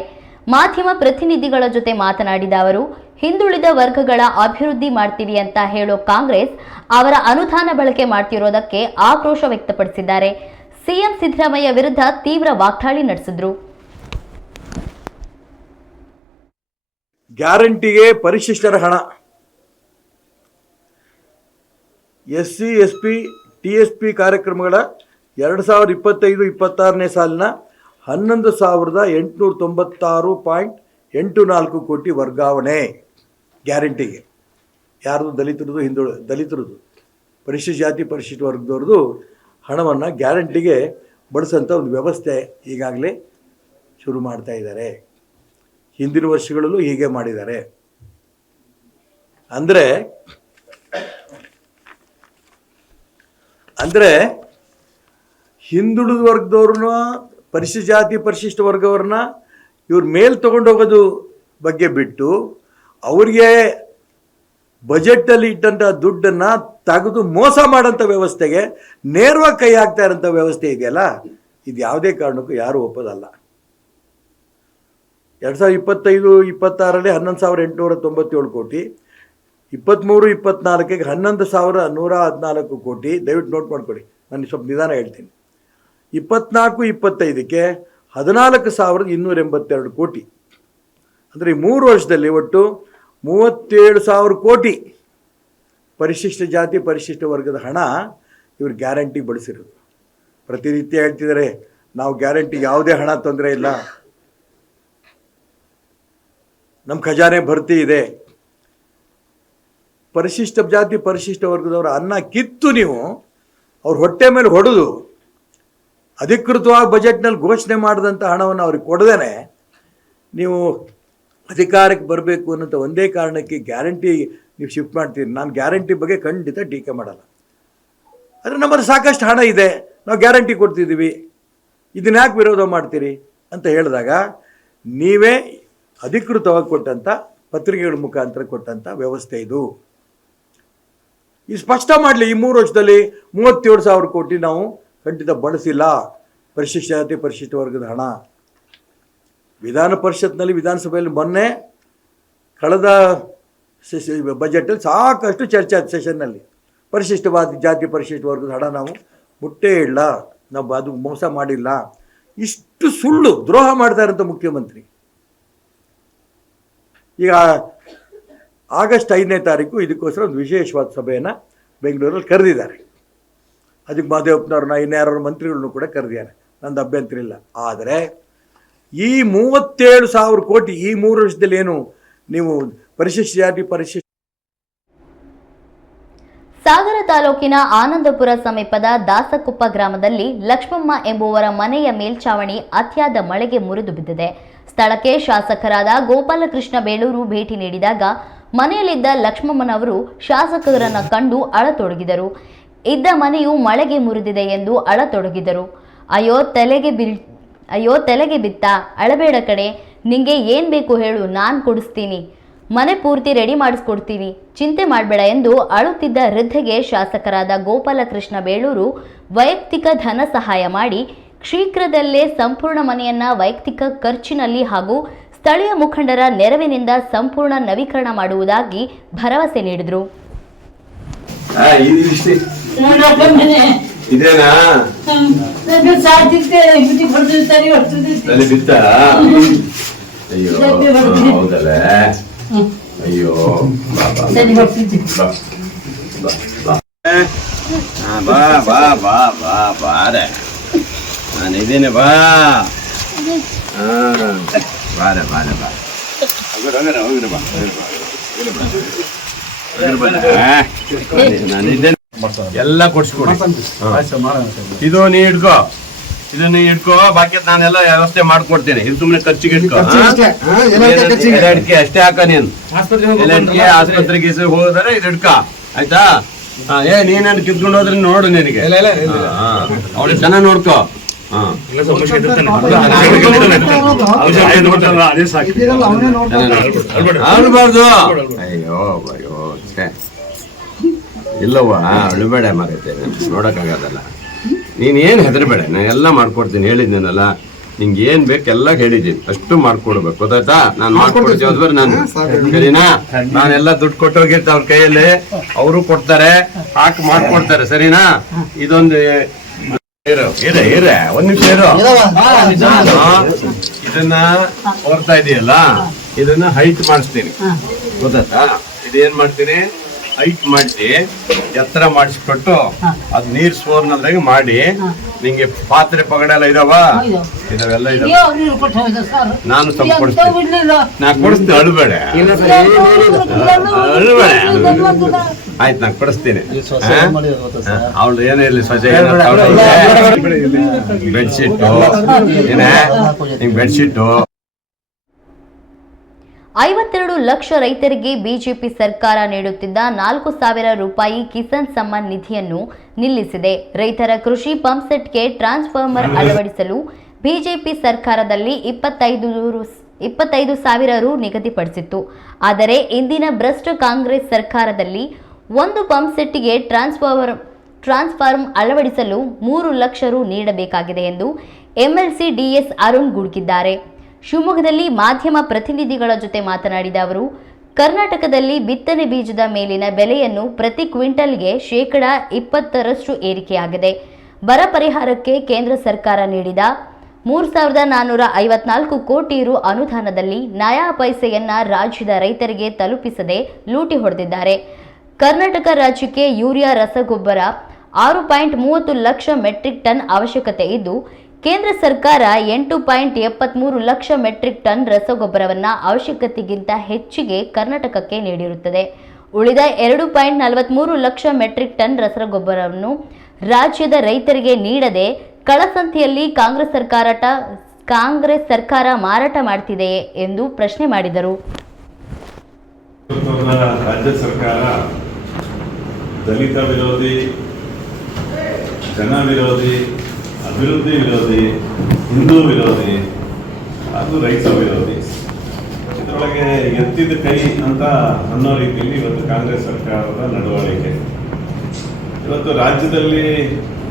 ಮಾಧ್ಯಮ ಪ್ರತಿನಿಧಿಗಳ ಜೊತೆ ಮಾತನಾಡಿದ ಅವರು, ಹಿಂದುಳಿದ ವರ್ಗಗಳ ಅಭಿವೃದ್ಧಿ ಮಾಡ್ತೀವಿ ಅಂತ ಹೇಳೋ ಕಾಂಗ್ರೆಸ್ ಅವರ ಅನುದಾನ ಬಳಕೆ ಮಾಡ್ತಿರೋದಕ್ಕೆ ಆಕ್ರೋಶ ವ್ಯಕ್ತಪಡಿಸಿದ್ದಾರೆ. ಸಿಎಂ ಸಿದ್ದರಾಮಯ್ಯ ವಿರುದ್ಧ ತೀವ್ರ ವಾಗ್ದಾಳಿ ನಡೆಸಿದ್ರು. ಗ್ಯಾರಂಟಿಗೆ ಪರಿಶಿಷ್ಟರ ಹಣ, SC ST TSP ಕಾರ್ಯಕ್ರಮಗಳ 2025-26ನೇ ಸಾಲಿನ 11,896.84 ಕೋಟಿ ವರ್ಗಾವಣೆ ಗ್ಯಾರಂಟಿಗೆ. ಯಾರ್ದು ದಲಿತರದು ಪರಿಶಿಷ್ಟ ಜಾತಿ ಪರಿಶಿಷ್ಟ ವರ್ಗದವ್ರದ್ದು ಹಣವನ್ನು ಗ್ಯಾರಂಟಿಗೆ ಬಳಸೋಂಥ ಒಂದು ವ್ಯವಸ್ಥೆ ಈಗಾಗಲೇ ಶುರು ಮಾಡ್ತಾ ಇದ್ದಾರೆ. ಹಿಂದಿನ ವರ್ಷಗಳಲ್ಲೂ ಹೀಗೆ ಮಾಡಿದ್ದಾರೆ. ಅಂದರೆ ಹಿಂದುಳಿದ ವರ್ಗದವ್ರನ್ನ ಪರಿಶಿಷ್ಟ ಜಾತಿ ಪರಿಶಿಷ್ಟ ವರ್ಗವ್ರನ್ನ ಇವ್ರ ಮೇಲೆ ತೊಗೊಂಡೋಗೋದು ಬಗ್ಗೆ ಬಿಟ್ಟು ಅವ್ರಿಗೆ ಬಜೆಟಲ್ಲಿ ಇಟ್ಟಂಥ ದುಡ್ಡನ್ನು ತೆಗೆದು ಮೋಸ ಮಾಡೋಂಥ ವ್ಯವಸ್ಥೆಗೆ ನೇರವಾಗಿ ಕೈ ಹಾಕ್ತಾ ಇರೋಂಥ ವ್ಯವಸ್ಥೆ ಇದೆಯಲ್ಲ, ಇದು ಯಾವುದೇ ಕಾರಣಕ್ಕೂ ಯಾರೂ ಒಪ್ಪೋದಲ್ಲ. 2025-26 11,897 ಕೋಟಿ, 23-24 11,114 ಕೋಟಿ. ದಯವಿಟ್ಟು ನೋಟ್ ಮಾಡ್ಕೊಳ್ಳಿ, ನಾನು ಸ್ವಲ್ಪ ನಿಧಾನ ಹೇಳ್ತೀನಿ. 24-25 14,282 ಕೋಟಿ. ಅಂದರೆ ಈ 3 ವರ್ಷದಲ್ಲಿ ಒಟ್ಟು 37,000 ಕೋಟಿ ಪರಿಶಿಷ್ಟ ಜಾತಿ ಪರಿಶಿಷ್ಟ ವರ್ಗದ ಹಣ ಇವರು ಗ್ಯಾರಂಟಿಗೆ ಬಳಸಿರೋದು. ಪ್ರತಿನಿತ್ಯ ಹೇಳ್ತಿದ್ದಾರೆ ನಾವು ಗ್ಯಾರಂಟಿಗೆ ಯಾವುದೇ ಹಣ ತೊಂದರೆ ಇಲ್ಲ, ನಮ್ಮ ಖಜಾನೆ ಭರ್ತಿ ಇದೆ. ಪರಿಶಿಷ್ಟ ಜಾತಿ ಪರಿಶಿಷ್ಟ ವರ್ಗದವರ ಅನ್ನ ಕಿತ್ತು ನೀವು ಅವ್ರ ಹೊಟ್ಟೆ ಮೇಲೆ ಹೊಡೆದು ಅಧಿಕೃತವಾಗಿ ಬಜೆಟ್ನಲ್ಲಿ ಘೋಷಣೆ ಮಾಡಿದಂಥ ಹಣವನ್ನು ಅವ್ರಿಗೆ ಕೊಡದೇನೆ ನೀವು ಅಧಿಕಾರಕ್ಕೆ ಬರಬೇಕು ಅನ್ನೋಂಥ ಒಂದೇ ಕಾರಣಕ್ಕೆ ಗ್ಯಾರಂಟಿ ನೀವು ಶಿಫ್ಟ್ ಮಾಡ್ತೀರಿ. ನಾನು ಗ್ಯಾರಂಟಿ ಬಗ್ಗೆ ಖಂಡಿತ ಟೀಕೆ ಮಾಡಲ್ಲ. ಆದರೆ ನಮ್ಮಲ್ಲಿ ಸಾಕಷ್ಟು ಹಣ ಇದೆ, ನಾವು ಗ್ಯಾರಂಟಿ ಕೊಡ್ತಿದ್ದೀವಿ, ಇದನ್ನ ಯಾಕೆ ವಿರೋಧ ಮಾಡ್ತೀರಿ ಅಂತ ಹೇಳಿದಾಗ ನೀವೇ ಅಧಿಕೃತವಾಗಿ ಕೊಟ್ಟಂಥ ಪತ್ರಿಕೆಗಳ ಮುಖಾಂತರ ಕೊಟ್ಟಂಥ ವ್ಯವಸ್ಥೆ ಇದು. ಈ ಸ್ಪಷ್ಟ ಮಾಡಲಿ, ಈ 3 ವರ್ಷದಲ್ಲಿ 37,000 ಕೋಟಿ ನಾವು ಖಂಡಿತ ಬಳಸಿಲ್ಲ ಪರಿಶಿಷ್ಟ ಜಾತಿ ಪರಿಶಿಷ್ಟ ವರ್ಗದ ಹಣ. ವಿಧಾನ ಪರಿಷತ್ನಲ್ಲಿ ವಿಧಾನಸಭೆಯಲ್ಲಿ ಮೊನ್ನೆ ಕಳೆದ ಬಜೆಟಲ್ಲಿ ಸಾಕಷ್ಟು ಚರ್ಚೆ ಆದ ಸೆಷನ್ನಲ್ಲಿ ಪರಿಶಿಷ್ಟವಾದ ಜಾತಿ ಪರಿಶಿಷ್ಟ ವರ್ಗದ ಹಣ ನಾವು ಮುಟ್ಟೇ ಇಲ್ಲ, ನಾವು ಅದು ಮೋಸ ಮಾಡಿಲ್ಲ. ಇಷ್ಟು ಸುಳ್ಳು ದ್ರೋಹ ಮಾಡ್ತಾ ಇರೋಂಥ ಮುಖ್ಯಮಂತ್ರಿ ಈಗ ಆಗಸ್ಟ್ 5ನೇ ತಾರೀಕು ಇದಕ್ಕೋಸ್ಕರ ಒಂದು ವಿಶೇಷವಾದ ಸಭೆಯನ್ನು ಬೆಂಗಳೂರಲ್ಲಿ ಕರೆದಿದ್ದಾರೆ. ಅದಕ್ಕೆ ಮಹದೇವಪ್ಪನವ್ರನ್ನ ಇನ್ಯಾರ ಮಂತ್ರಿಗಳನ್ನು ಕೂಡ ಕರೆದಿದ್ದಾರೆ, ನಂದು ಅಭ್ಯಂತರ ಇಲ್ಲ. ಆದರೆ ಈ 37,000 ಕೋಟಿ ಈ 3 ವರ್ಷದಲ್ಲಿ ಏನು ನೀವು ಪರಿಶಿಷ್ಟ ಜಾತಿ ಪರಿಶಿಷ್ಟ ಸಾಗರ ತಾಲೂಕಿನ ಆನಂದಪುರ ಸಮೀಪದ ದಾಸಕುಪ್ಪ ಗ್ರಾಮದಲ್ಲಿ ಲಕ್ಷ್ಮಮ್ಮ ಎಂಬುವರ ಮನೆಯ ಮೇಲ್ಛಾವಣಿ ಅತಿಯಾದ ಮಳೆಗೆ ಮುರಿದು ಬಿದ್ದಿದೆ. ಸ್ಥಳಕ್ಕೆ ಶಾಸಕರಾದ ಗೋಪಾಲಕೃಷ್ಣ ಬೇಳೂರು ಭೇಟಿ ನೀಡಿದಾಗ ಮನೆಯಲ್ಲಿದ್ದ ಲಕ್ಷ್ಮಮ್ಮನವರು ಶಾಸಕರನ್ನ ಕಂಡು ಅಳತೊಡಗಿದರು. ಇದ್ದ ಮನೆಯು ಮಳೆಗೆ ಮುರಿದಿದೆ ಎಂದು ಅಳತೊಡಗಿದರು. ಅಯ್ಯೋ ತಲೆಗೆ ಬಿತ್ತ, ಅಳಬೇಡ ಕಡೆ, ನಿಂಗೆ ಏನು ಬೇಕು ಹೇಳು, ನಾನು ಕೊಡಿಸ್ತೀನಿ, ಮನೆ ಪೂರ್ತಿ ರೆಡಿ ಮಾಡಿಸ್ಕೊಡ್ತೀವಿ, ಚಿಂತೆ ಮಾಡಬೇಡ ಎಂದು ಅಳುತ್ತಿದ್ದ ವೃದ್ಧೆಗೆ ಶಾಸಕರಾದ ಗೋಪಾಲಕೃಷ್ಣ ಬೇಳೂರು ವೈಯಕ್ತಿಕ ಧನ ಸಹಾಯ ಮಾಡಿ ಶೀಘ್ರದಲ್ಲೇ ಸಂಪೂರ್ಣ ಮನೆಯನ್ನ ವೈಯಕ್ತಿಕ ಖರ್ಚಿನಲ್ಲಿ ಹಾಗೂ ಸ್ಥಳೀಯ ಮುಖಂಡರ ನೆರವಿನಿಂದ ಸಂಪೂರ್ಣ ನವೀಕರಣ ಮಾಡುವುದಾಗಿ ಭರವಸೆ ನೀಡಿದರು. ಇದೇನಾ ಬಿತ್ತ? ಅಯ್ಯೋ ಹೌದಲ್ಲ, ಅಯ್ಯೋ ಬಾ ಬಾ ಬಾ ಬಾ ಬಾರೆ, ನಾನಿದ್ದೇನೆ, ಬಾ ಬಾರೆ ಬಾರೆ ಬಾ, ನಾನಿದ್ದೇನೆ. ಎಲ್ಲ ಕೊಡ್ಸ್ಕೊಡಿ, ಇದು ನೀ ಇಟ್ಕೋ, ಇದನ್ನ ಇಟ್ಕೋ, ಬಾಕಿ ನಾನೆಲ್ಲ ವ್ಯವಸ್ಥೆ ಮಾಡ್ಕೊಡ್ತೇನೆ. ಇದು ಸುಮ್ಮನೆ ಖರ್ಚಿಗೆ ಇಟ್ಕೋ, ಅಷ್ಟೇ ಹಾಕ. ನೀನು ಆಸ್ಪತ್ರೆಗೆ ಹೋದರೆ ಇದು ಇಟ್ಕ, ಆಯ್ತಾ? ನೀನೇನು ಕಿತ್ಕೊಂಡು ಹೋದ್ರೆ ನೋಡು, ನಿನಗೆ ಅವ್ರಿಗೆ ಚೆನ್ನಾಗಿ ನೋಡ್ಕೋ. ಅಳ್ಬಾರ್ದು. ಅಯ್ಯೋ ಅಯ್ಯೋ ಇಲ್ಲವ್ವ, ಅಳ್ಬೇಡ ಮಾರೈತೆ, ನೋಡಕ್ಕಾಗದಲ್ಲ. ನೀನೇನು ಹೆದರ್ಬೇಡ, ನಾನು ಎಲ್ಲ ಮಾಡ್ಕೊಡ್ತೀನಿ. ಹೇಳಿದ್ದೀನಲ್ಲ, ನಿಂಗೆ ಏನ್ ಬೇಕೆಲ್ಲ ಹೇಳಿದ್ದೀನಿ, ಅಷ್ಟು ಮಾಡ್ಕೊಡ್ಬೇಕು, ಗೊತ್ತಾಯ್ತಾ? ನಾನು ಮಾಡ್ಕೊಡ್ತೀವಿ ನಾನು, ಸರಿನಾ? ನಾನೆಲ್ಲ ದುಡ್ಡು ಕೊಟ್ಟೋಗಿರ್ತ ಅವ್ರ ಕೈಯಲ್ಲಿ, ಅವರು ಕೊಡ್ತಾರೆ, ಹಾಕಿ ಮಾಡ್ಕೊಡ್ತಾರೆ, ಸರಿನಾ? ಇದೊಂದು ಒಂದ್ ನಿಮಿಷ ಇರು. ಇದನ್ನ ಓರ್ತಾ ಇದೆಯಲ್ಲ, ಇದನ್ನ ಹೈಟ್ ಮಾಡಿಸ್ತೀನಿ, ಗೊತ್ತಾಯ್ತಾ? ಇದೇನ್ ಮಾಡ್ತೀನಿ, ಹೈಟ್ ಮಾಡಿ ಎತ್ತರ ಮಾಡಿಸ್ಬಿಟ್ಟು ಅದ್ ನೀರ್ ಸೋರ್ನಲ್ದಾಗ ಮಾಡಿ ನಿಂಗೆ ಪಾತ್ರೆ ಪಗಡೆ ಎಲ್ಲ ಇದಾವೆಲ್ಲ ಇದಾವೆ. ನಾನು ಸ್ವಲ್ಪ ಕೊಡಿಸ್ತೀನಿ, ನಾ ಕೊಡಿಸ್ತೀನಿ, ಅಳ್ಬೇಡ ಆಯ್ತು, ನಾನು ಕೊಡಿಸ್ತೀನಿ. ಅವಳು ಏನೇ ಇರ್ಲಿ ಸ್ವಚ್ಛ ಬೆಡ್ಶೀಟು ಬೆಡ್ಶೀಟು. 52 ಲಕ್ಷ ರೈತರಿಗೆ ಬಿಜೆಪಿ ಸರ್ಕಾರ ನೀಡುತ್ತಿದ್ದ 4,000 ರೂಪಾಯಿ ಕಿಸಾನ್ ಸಮ್ಮಾನ್ ನಿಧಿಯನ್ನು ನಿಲ್ಲಿಸಿದೆ. ರೈತರ ಕೃಷಿ ಪಂಪ್ಸೆಟ್ಗೆ ಟ್ರಾನ್ಸ್ಫಾರ್ಮರ್ ಅಳವಡಿಸಲು ಬಿಜೆಪಿ ಸರ್ಕಾರದಲ್ಲಿ 25,000 ರು ನಿಗದಿಪಡಿಸಿತ್ತು. ಆದರೆ ಇಂದಿನ ಭ್ರಷ್ಟ ಕಾಂಗ್ರೆಸ್ ಸರ್ಕಾರದಲ್ಲಿ ಒಂದು ಪಂಪ್ಸೆಟ್ಗೆ ಟ್ರಾನ್ಸ್ಫಾರ್ಮ್ ಅಳವಡಿಸಲು 3 ಲಕ್ಷ ರು ನೀಡಬೇಕಾಗಿದೆ ಎಂದು ಎಂಎಲ್ಸಿ ಡಿಎಸ್ ಅರುಣ್ ಗುಡುಗಿದ್ದಾರೆ. ಶಿವಮೊಗ್ಗದಲ್ಲಿ ಮಾಧ್ಯಮ ಪ್ರತಿನಿಧಿಗಳ ಜೊತೆ ಮಾತನಾಡಿದ ಅವರು, ಕರ್ನಾಟಕದಲ್ಲಿ ಬಿತ್ತನೆ ಬೀಜದ ಮೇಲಿನ ಬೆಲೆಯನ್ನು ಪ್ರತಿ ಕ್ವಿಂಟಲ್ಗೆ 20% ಏರಿಕೆಯಾಗಿದೆ. ಬರ ಪರಿಹಾರಕ್ಕೆ ಕೇಂದ್ರ ಸರ್ಕಾರ ನೀಡಿದ 3,454 ಕೋಟಿ ರು ಅನುದಾನದಲ್ಲಿ ನಯಾ ಪೈಸೆಯನ್ನ ರಾಜ್ಯದ ರೈತರಿಗೆ ತಲುಪಿಸದೆ ಲೂಟಿ ಹೊಡೆದಿದ್ದಾರೆ. ಕರ್ನಾಟಕ ರಾಜ್ಯಕ್ಕೆ ಯೂರಿಯಾ ರಸಗೊಬ್ಬರ 6.30 ಲಕ್ಷ ಮೆಟ್ರಿಕ್ ಟನ್ ಅವಶ್ಯಕತೆ ಇದ್ದು, ಕೇಂದ್ರ ಸರ್ಕಾರ 8.73 ಲಕ್ಷ ಮೆಟ್ರಿಕ್ ಟನ್ ರಸಗೊಬ್ಬರವನ್ನು ಅವಶ್ಯಕತೆಗಿಂತ ಹೆಚ್ಚಿಗೆ ಕರ್ನಾಟಕಕ್ಕೆ ನೀಡಿರುತ್ತದೆ. ಉಳಿದ 2.43 ಲಕ್ಷ ಮೆಟ್ರಿಕ್ ಟನ್ ರಸಗೊಬ್ಬರವನ್ನು ರಾಜ್ಯದ ರೈತರಿಗೆ ನೀಡದೆ ಕಳಸಂತೆಯಲ್ಲಿ ಕಾಂಗ್ರೆಸ್ ಸರ್ಕಾರ ಮಾರಾಟ ಮಾಡ್ತಿದೆಯೇ ಎಂದು ಪ್ರಶ್ನೆ ಮಾಡಿದರು. ರಾಜ್ಯ ಸರ್ಕಾರ ದಲಿತ ವಿರೋಧಿ, ಜನ ವಿರೋಧಿ, ಅಭಿವೃದ್ಧಿ ವಿರೋಧಿ, ಹಿಂದೂ ವಿರೋಧಿ ಹಾಗೂ ರೈತ ವಿರೋಧಿ, ಇದರೊಳಗೆ ಎತ್ತಿದ ಕೈ ಅಂತ ಅನ್ನೋ ರೀತಿಯಲ್ಲಿ ಇವತ್ತು ಕಾಂಗ್ರೆಸ್ ಸರ್ಕಾರದ ನಡವಳಿಕೆ. ಇವತ್ತು ರಾಜ್ಯದಲ್ಲಿ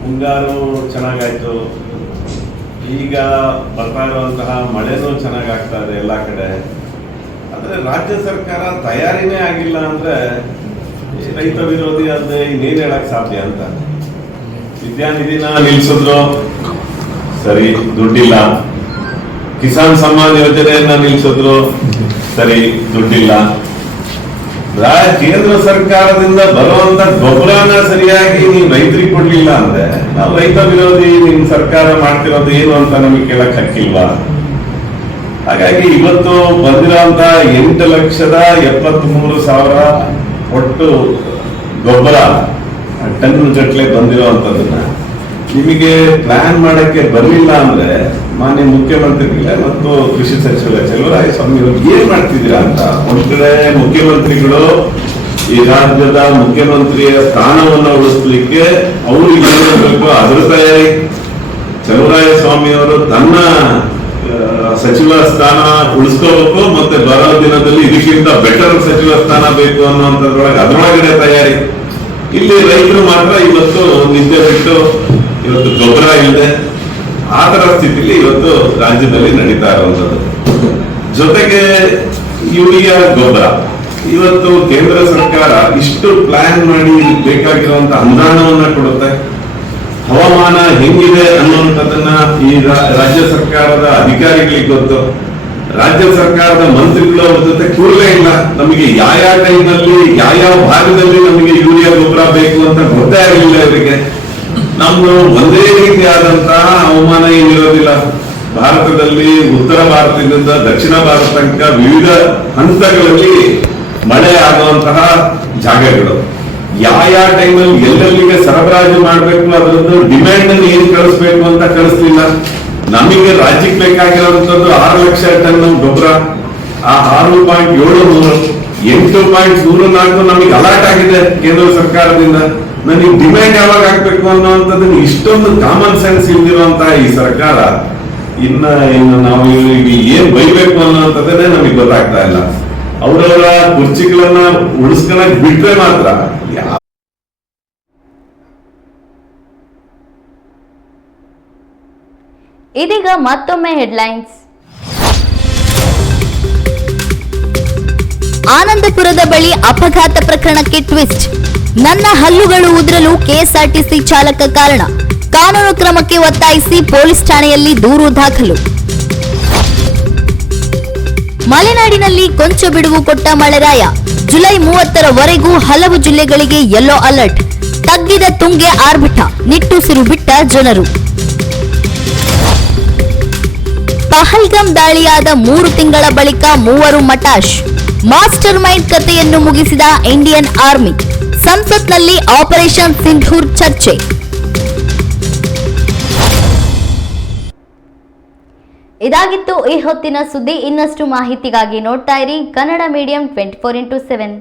ಮುಂಗಾರು ಚೆನ್ನಾಗಾಯ್ತು, ಈಗ ಬರ್ತಾ ಇರುವಂತಹ ಮಳೆನೂ ಚೆನ್ನಾಗಾಗ್ತಾ ಇದೆ ಎಲ್ಲ ಕಡೆ. ಆದರೆ ರಾಜ್ಯ ಸರ್ಕಾರ ತಯಾರಿನೇ ಆಗಿಲ್ಲ ಅಂದರೆ ರೈತ ವಿರೋಧಿ ಅಂದರೆ ಇನ್ನೇನು ಹೇಳಕ್ ಸಾಧ್ಯ ಅಂತ. ವಿದ್ಯಾನಿಧಿನ ನಿಲ್ಸಿದ್ರು, ಸರಿ, ದುಡ್ಡಿಲ್ಲ. ಕಿಸಾನ್ ಸಮ್ಮಾನ್ ಯೋಜನೆಯನ್ನ ನಿಲ್ಸಿದ್ರು, ಸರಿ, ದುಡ್ಡಿಲ್ಲ. ಕೇಂದ್ರ ಸರ್ಕಾರದಿಂದ ಬರುವಂತ ಗೊಬ್ಬರನ ಸರಿಯಾಗಿ ನೀವು ರೈತರಿಗೆ ಕೊಡ್ಲಿಲ್ಲ ಅಂದ್ರೆ ನಾವು ರೈತ ವಿರೋಧಿ ನಿಮ್ ಸರ್ಕಾರ ಮಾಡ್ತಿರೋದು ಏನು ಅಂತ ನಮಗೆ ಕೇಳಕ್ ಹಕ್ಕಿಲ್ವಾ? ಹಾಗಾಗಿ ಇವತ್ತು ಬಂದಿರುವಂತ 8,73,000 ಒಟ್ಟು ಗೊಬ್ಬರ ಟನ್ ಗಟ್ಟಲೆ ಬಂದಿರುವಂತದನ್ನ ನಿಮಗೆ ಪ್ಲಾನ್ ಮಾಡಕ್ಕೆ ಬರಲಿಲ್ಲ ಅಂದ್ರೆ ಮಾನ್ಯ ಮುಖ್ಯಮಂತ್ರಿಗಳೇ ಮತ್ತು ಕೃಷಿ ಸಚಿವ ಚಲುವರಾಯಸ್ವಾಮಿ ಅವರು ಏನ್ ಮಾಡ್ತಿದ್ದೀರಾ ಅಂತ. ಒಂದ್ ಕಡೆ ಮುಖ್ಯಮಂತ್ರಿಗಳು ಈ ರಾಜ್ಯದ ಮುಖ್ಯಮಂತ್ರಿಯ ಸ್ಥಾನವನ್ನು ಉಳಿಸ್ಲಿಕ್ಕೆ ಅವರು ಏನಿರಬೇಕು ಅದ್ರ ತಯಾರಿ. ಚಲುವರಾಯಸ್ವಾಮಿ ಅವರು ತನ್ನ ಸಚಿವ ಸ್ಥಾನ ಉಳಿಸ್ಕೋಬೇಕು, ಮತ್ತೆ ಬರೋ ದಿನದಲ್ಲಿ ಇದಕ್ಕಿಂತ ಬೆಟರ್ ಸಚಿವ ಸ್ಥಾನ ಬೇಕು ಅನ್ನುವಂಥದ್ರೊಳಗೆ ಅದರೊಳಗಡೆ ತಯಾರಿ. ಇಲ್ಲಿ ರೈತರು ಮಾತ್ರ ಇವತ್ತು ನಿದ್ದೆ ಬಿಟ್ಟು ಇವತ್ತು ಗೊಬ್ಬರ ಇಲ್ಲದೆ ಆ ತರ ಸ್ಥಿತಿಲಿ ಇವತ್ತು ರಾಜ್ಯದಲ್ಲಿ ನಡೀತಾ ಇರುವಂತದ್ದು. ಜೊತೆಗೆ ಯೂರಿಯಾ ಗೊಬ್ಬರ ಇವತ್ತು ಕೇಂದ್ರ ಸರ್ಕಾರ ಇಷ್ಟು ಪ್ಲಾನ್ ಮಾಡಿ ಬೇಕಾಗಿರುವಂತ ಅನುದಾನವನ್ನ ಕೊಡುತ್ತೆ. ಹವಾಮಾನ ಹೆಂಗಿದೆ ಅನ್ನುವಂಥದ್ದನ್ನ ಈ ರಾಜ್ಯ ಸರ್ಕಾರದ ಅಧಿಕಾರಿಗಳಿಗೆ ಗೊತ್ತು. ರಾಜ್ಯ ಸರ್ಕಾರದ ಮಂತ್ರಿಗಳು ಅವ್ರ ಜೊತೆ ಕೂರಲೇ ಇಲ್ಲ. ನಮಗೆ ಯಾವ ಟೈಮ್ನಲ್ಲಿ ಯಾವ ಭಾಗದಲ್ಲಿ ನಮಗೆ ಯೂರಿಯಾ ಗೊಬ್ಬರ ಬೇಕು ಅಂತ ಗೊತ್ತೇ ಆಗಲಿಲ್ಲ ಇವರಿಗೆ. ನಮ್ದು ಒಂದೇ ರೀತಿಯಾದಂತಹ ಹವಾಮಾನ ಏನಿರೋದಿಲ್ಲ. ಭಾರತದಲ್ಲಿ ಉತ್ತರ ಭಾರತದಿಂದ ದಕ್ಷಿಣ ಭಾರತ ತನಕ ವಿವಿಧ ಹಂತಗಳಲ್ಲಿ ಮಳೆ ಆಗುವಂತಹ ಜಾಗಗಳು. ಯಾವ ಟೈಮಲ್ಲಿ ಎಲ್ಲೆಲ್ಲಿಗೆ ಸರಬರಾಜು ಮಾಡಬೇಕು ಅದರದ್ದು ಡಿಮ್ಯಾಂಡ್ ಅನ್ನು ಏನ್ ಕಳಿಸ್ಬೇಕು ಅಂತ ಕಳಿಸ್ಲಿಲ್ಲ. ನಮಗೆ ರಾಜ್ಯಕ್ಕೆ ಬೇಕಾಗಿರುವಂತದ್ದು 6 ಲಕ್ಷ ಟನ್ ಗೊಬ್ಬರ. ಆ 6.73 8.04 ನಮಗೆ ಅಲಾಟ್ ಆಗಿದೆ ಕೇಂದ್ರ ಸರ್ಕಾರದಿಂದ. ನನಗೆ ಡಿಮ್ಯಾಂಡ್ ಯಾವಾಗ ಆಗ್ಬೇಕು ಅನ್ನುವಂಥದ್ದನ್ನು ಇಷ್ಟೊಂದು ಕಾಮನ್ ಸೆನ್ಸ್ ಇಲ್ದಿರುವಂತಹ ಈ ಸರ್ಕಾರ ಇನ್ನು ನಾವು ಏನ್ ಬೈಬೇಕು ಅನ್ನೋಂಥದ್ದನ್ನೇ ನಮಗೆ ಗೊತ್ತಾಗ್ತಾ ಇಲ್ಲ. ಅವರವರ ಕುರ್ಚಿಗಳನ್ನ ಉಳಿಸ್ಕೊಳಕ್ ಬಿಟ್ರೆ ಮಾತ್ರ ಇದೀಗ ಮತ್ತೊಮ್ಮೆ ಹೆಡ್ಲೈನ್ಸ್. ಆನಂದಪುರದ ಬಳಿ ಅಪಘಾತ ಪ್ರಕರಣಕ್ಕೆ ಟ್ವಿಸ್ಟ್. ನನ್ನ ಹಲ್ಲುಗಳು ಉದುರಲು ಕೆಎಸ್ಆರ್ಟಿಸಿ ಚಾಲಕ ಕಾರಣ. ಕಾನೂನು ಕ್ರಮಕ್ಕೆ ಒತ್ತಾಯಿಸಿ ಪೊಲೀಸ್ ಠಾಣೆಯಲ್ಲಿ ದೂರು ದಾಖಲು. ಮಲೆನಾಡಿನಲ್ಲಿ ಕೊಂಚ ಬಿಡುವು ಕೊಟ್ಟ ಮಳೆರಾಯ. ಜುಲೈ 30ರವರೆಗೂ ಹಲವು ಜಿಲ್ಲೆಗಳಿಗೆ ಯೆಲ್ಲೋ ಅಲರ್ಟ್. ತಗ್ಗಿದ ತುಂಗೆ ಆರ್ಭಟ, ನಿಟ್ಟುಸಿರು ಬಿಟ್ಟ ಜನರು. ಪಹಲ್ಗಾಮ್ ದಾಳಿಯಾದ 3 ತಿಂಗಳ ಬಳಿಕ 3 ಮಟಾಶ್. ಮಾಸ್ಟರ್ ಮೈಂಡ್ ಕಥೆಯನ್ನು ಮುಗಿಸಿದ ಇಂಡಿಯನ್ ಆರ್ಮಿ. ಸಂಸತ್ನಲ್ಲಿ ಆಪರೇಷನ್ ಸಿಂಧೂರ್ ಚರ್ಚೆ. ಇದಾಗಿತ್ತು ಈ ಹೊತ್ತಿನ ಸುದ್ದಿ. ಇನ್ನಷ್ಟು ಮಾಹಿತಿಗಾಗಿ ನೋಡ್ತಾ ಇರಿ ಕನ್ನಡ ಮೀಡಿಯಂ 24x7.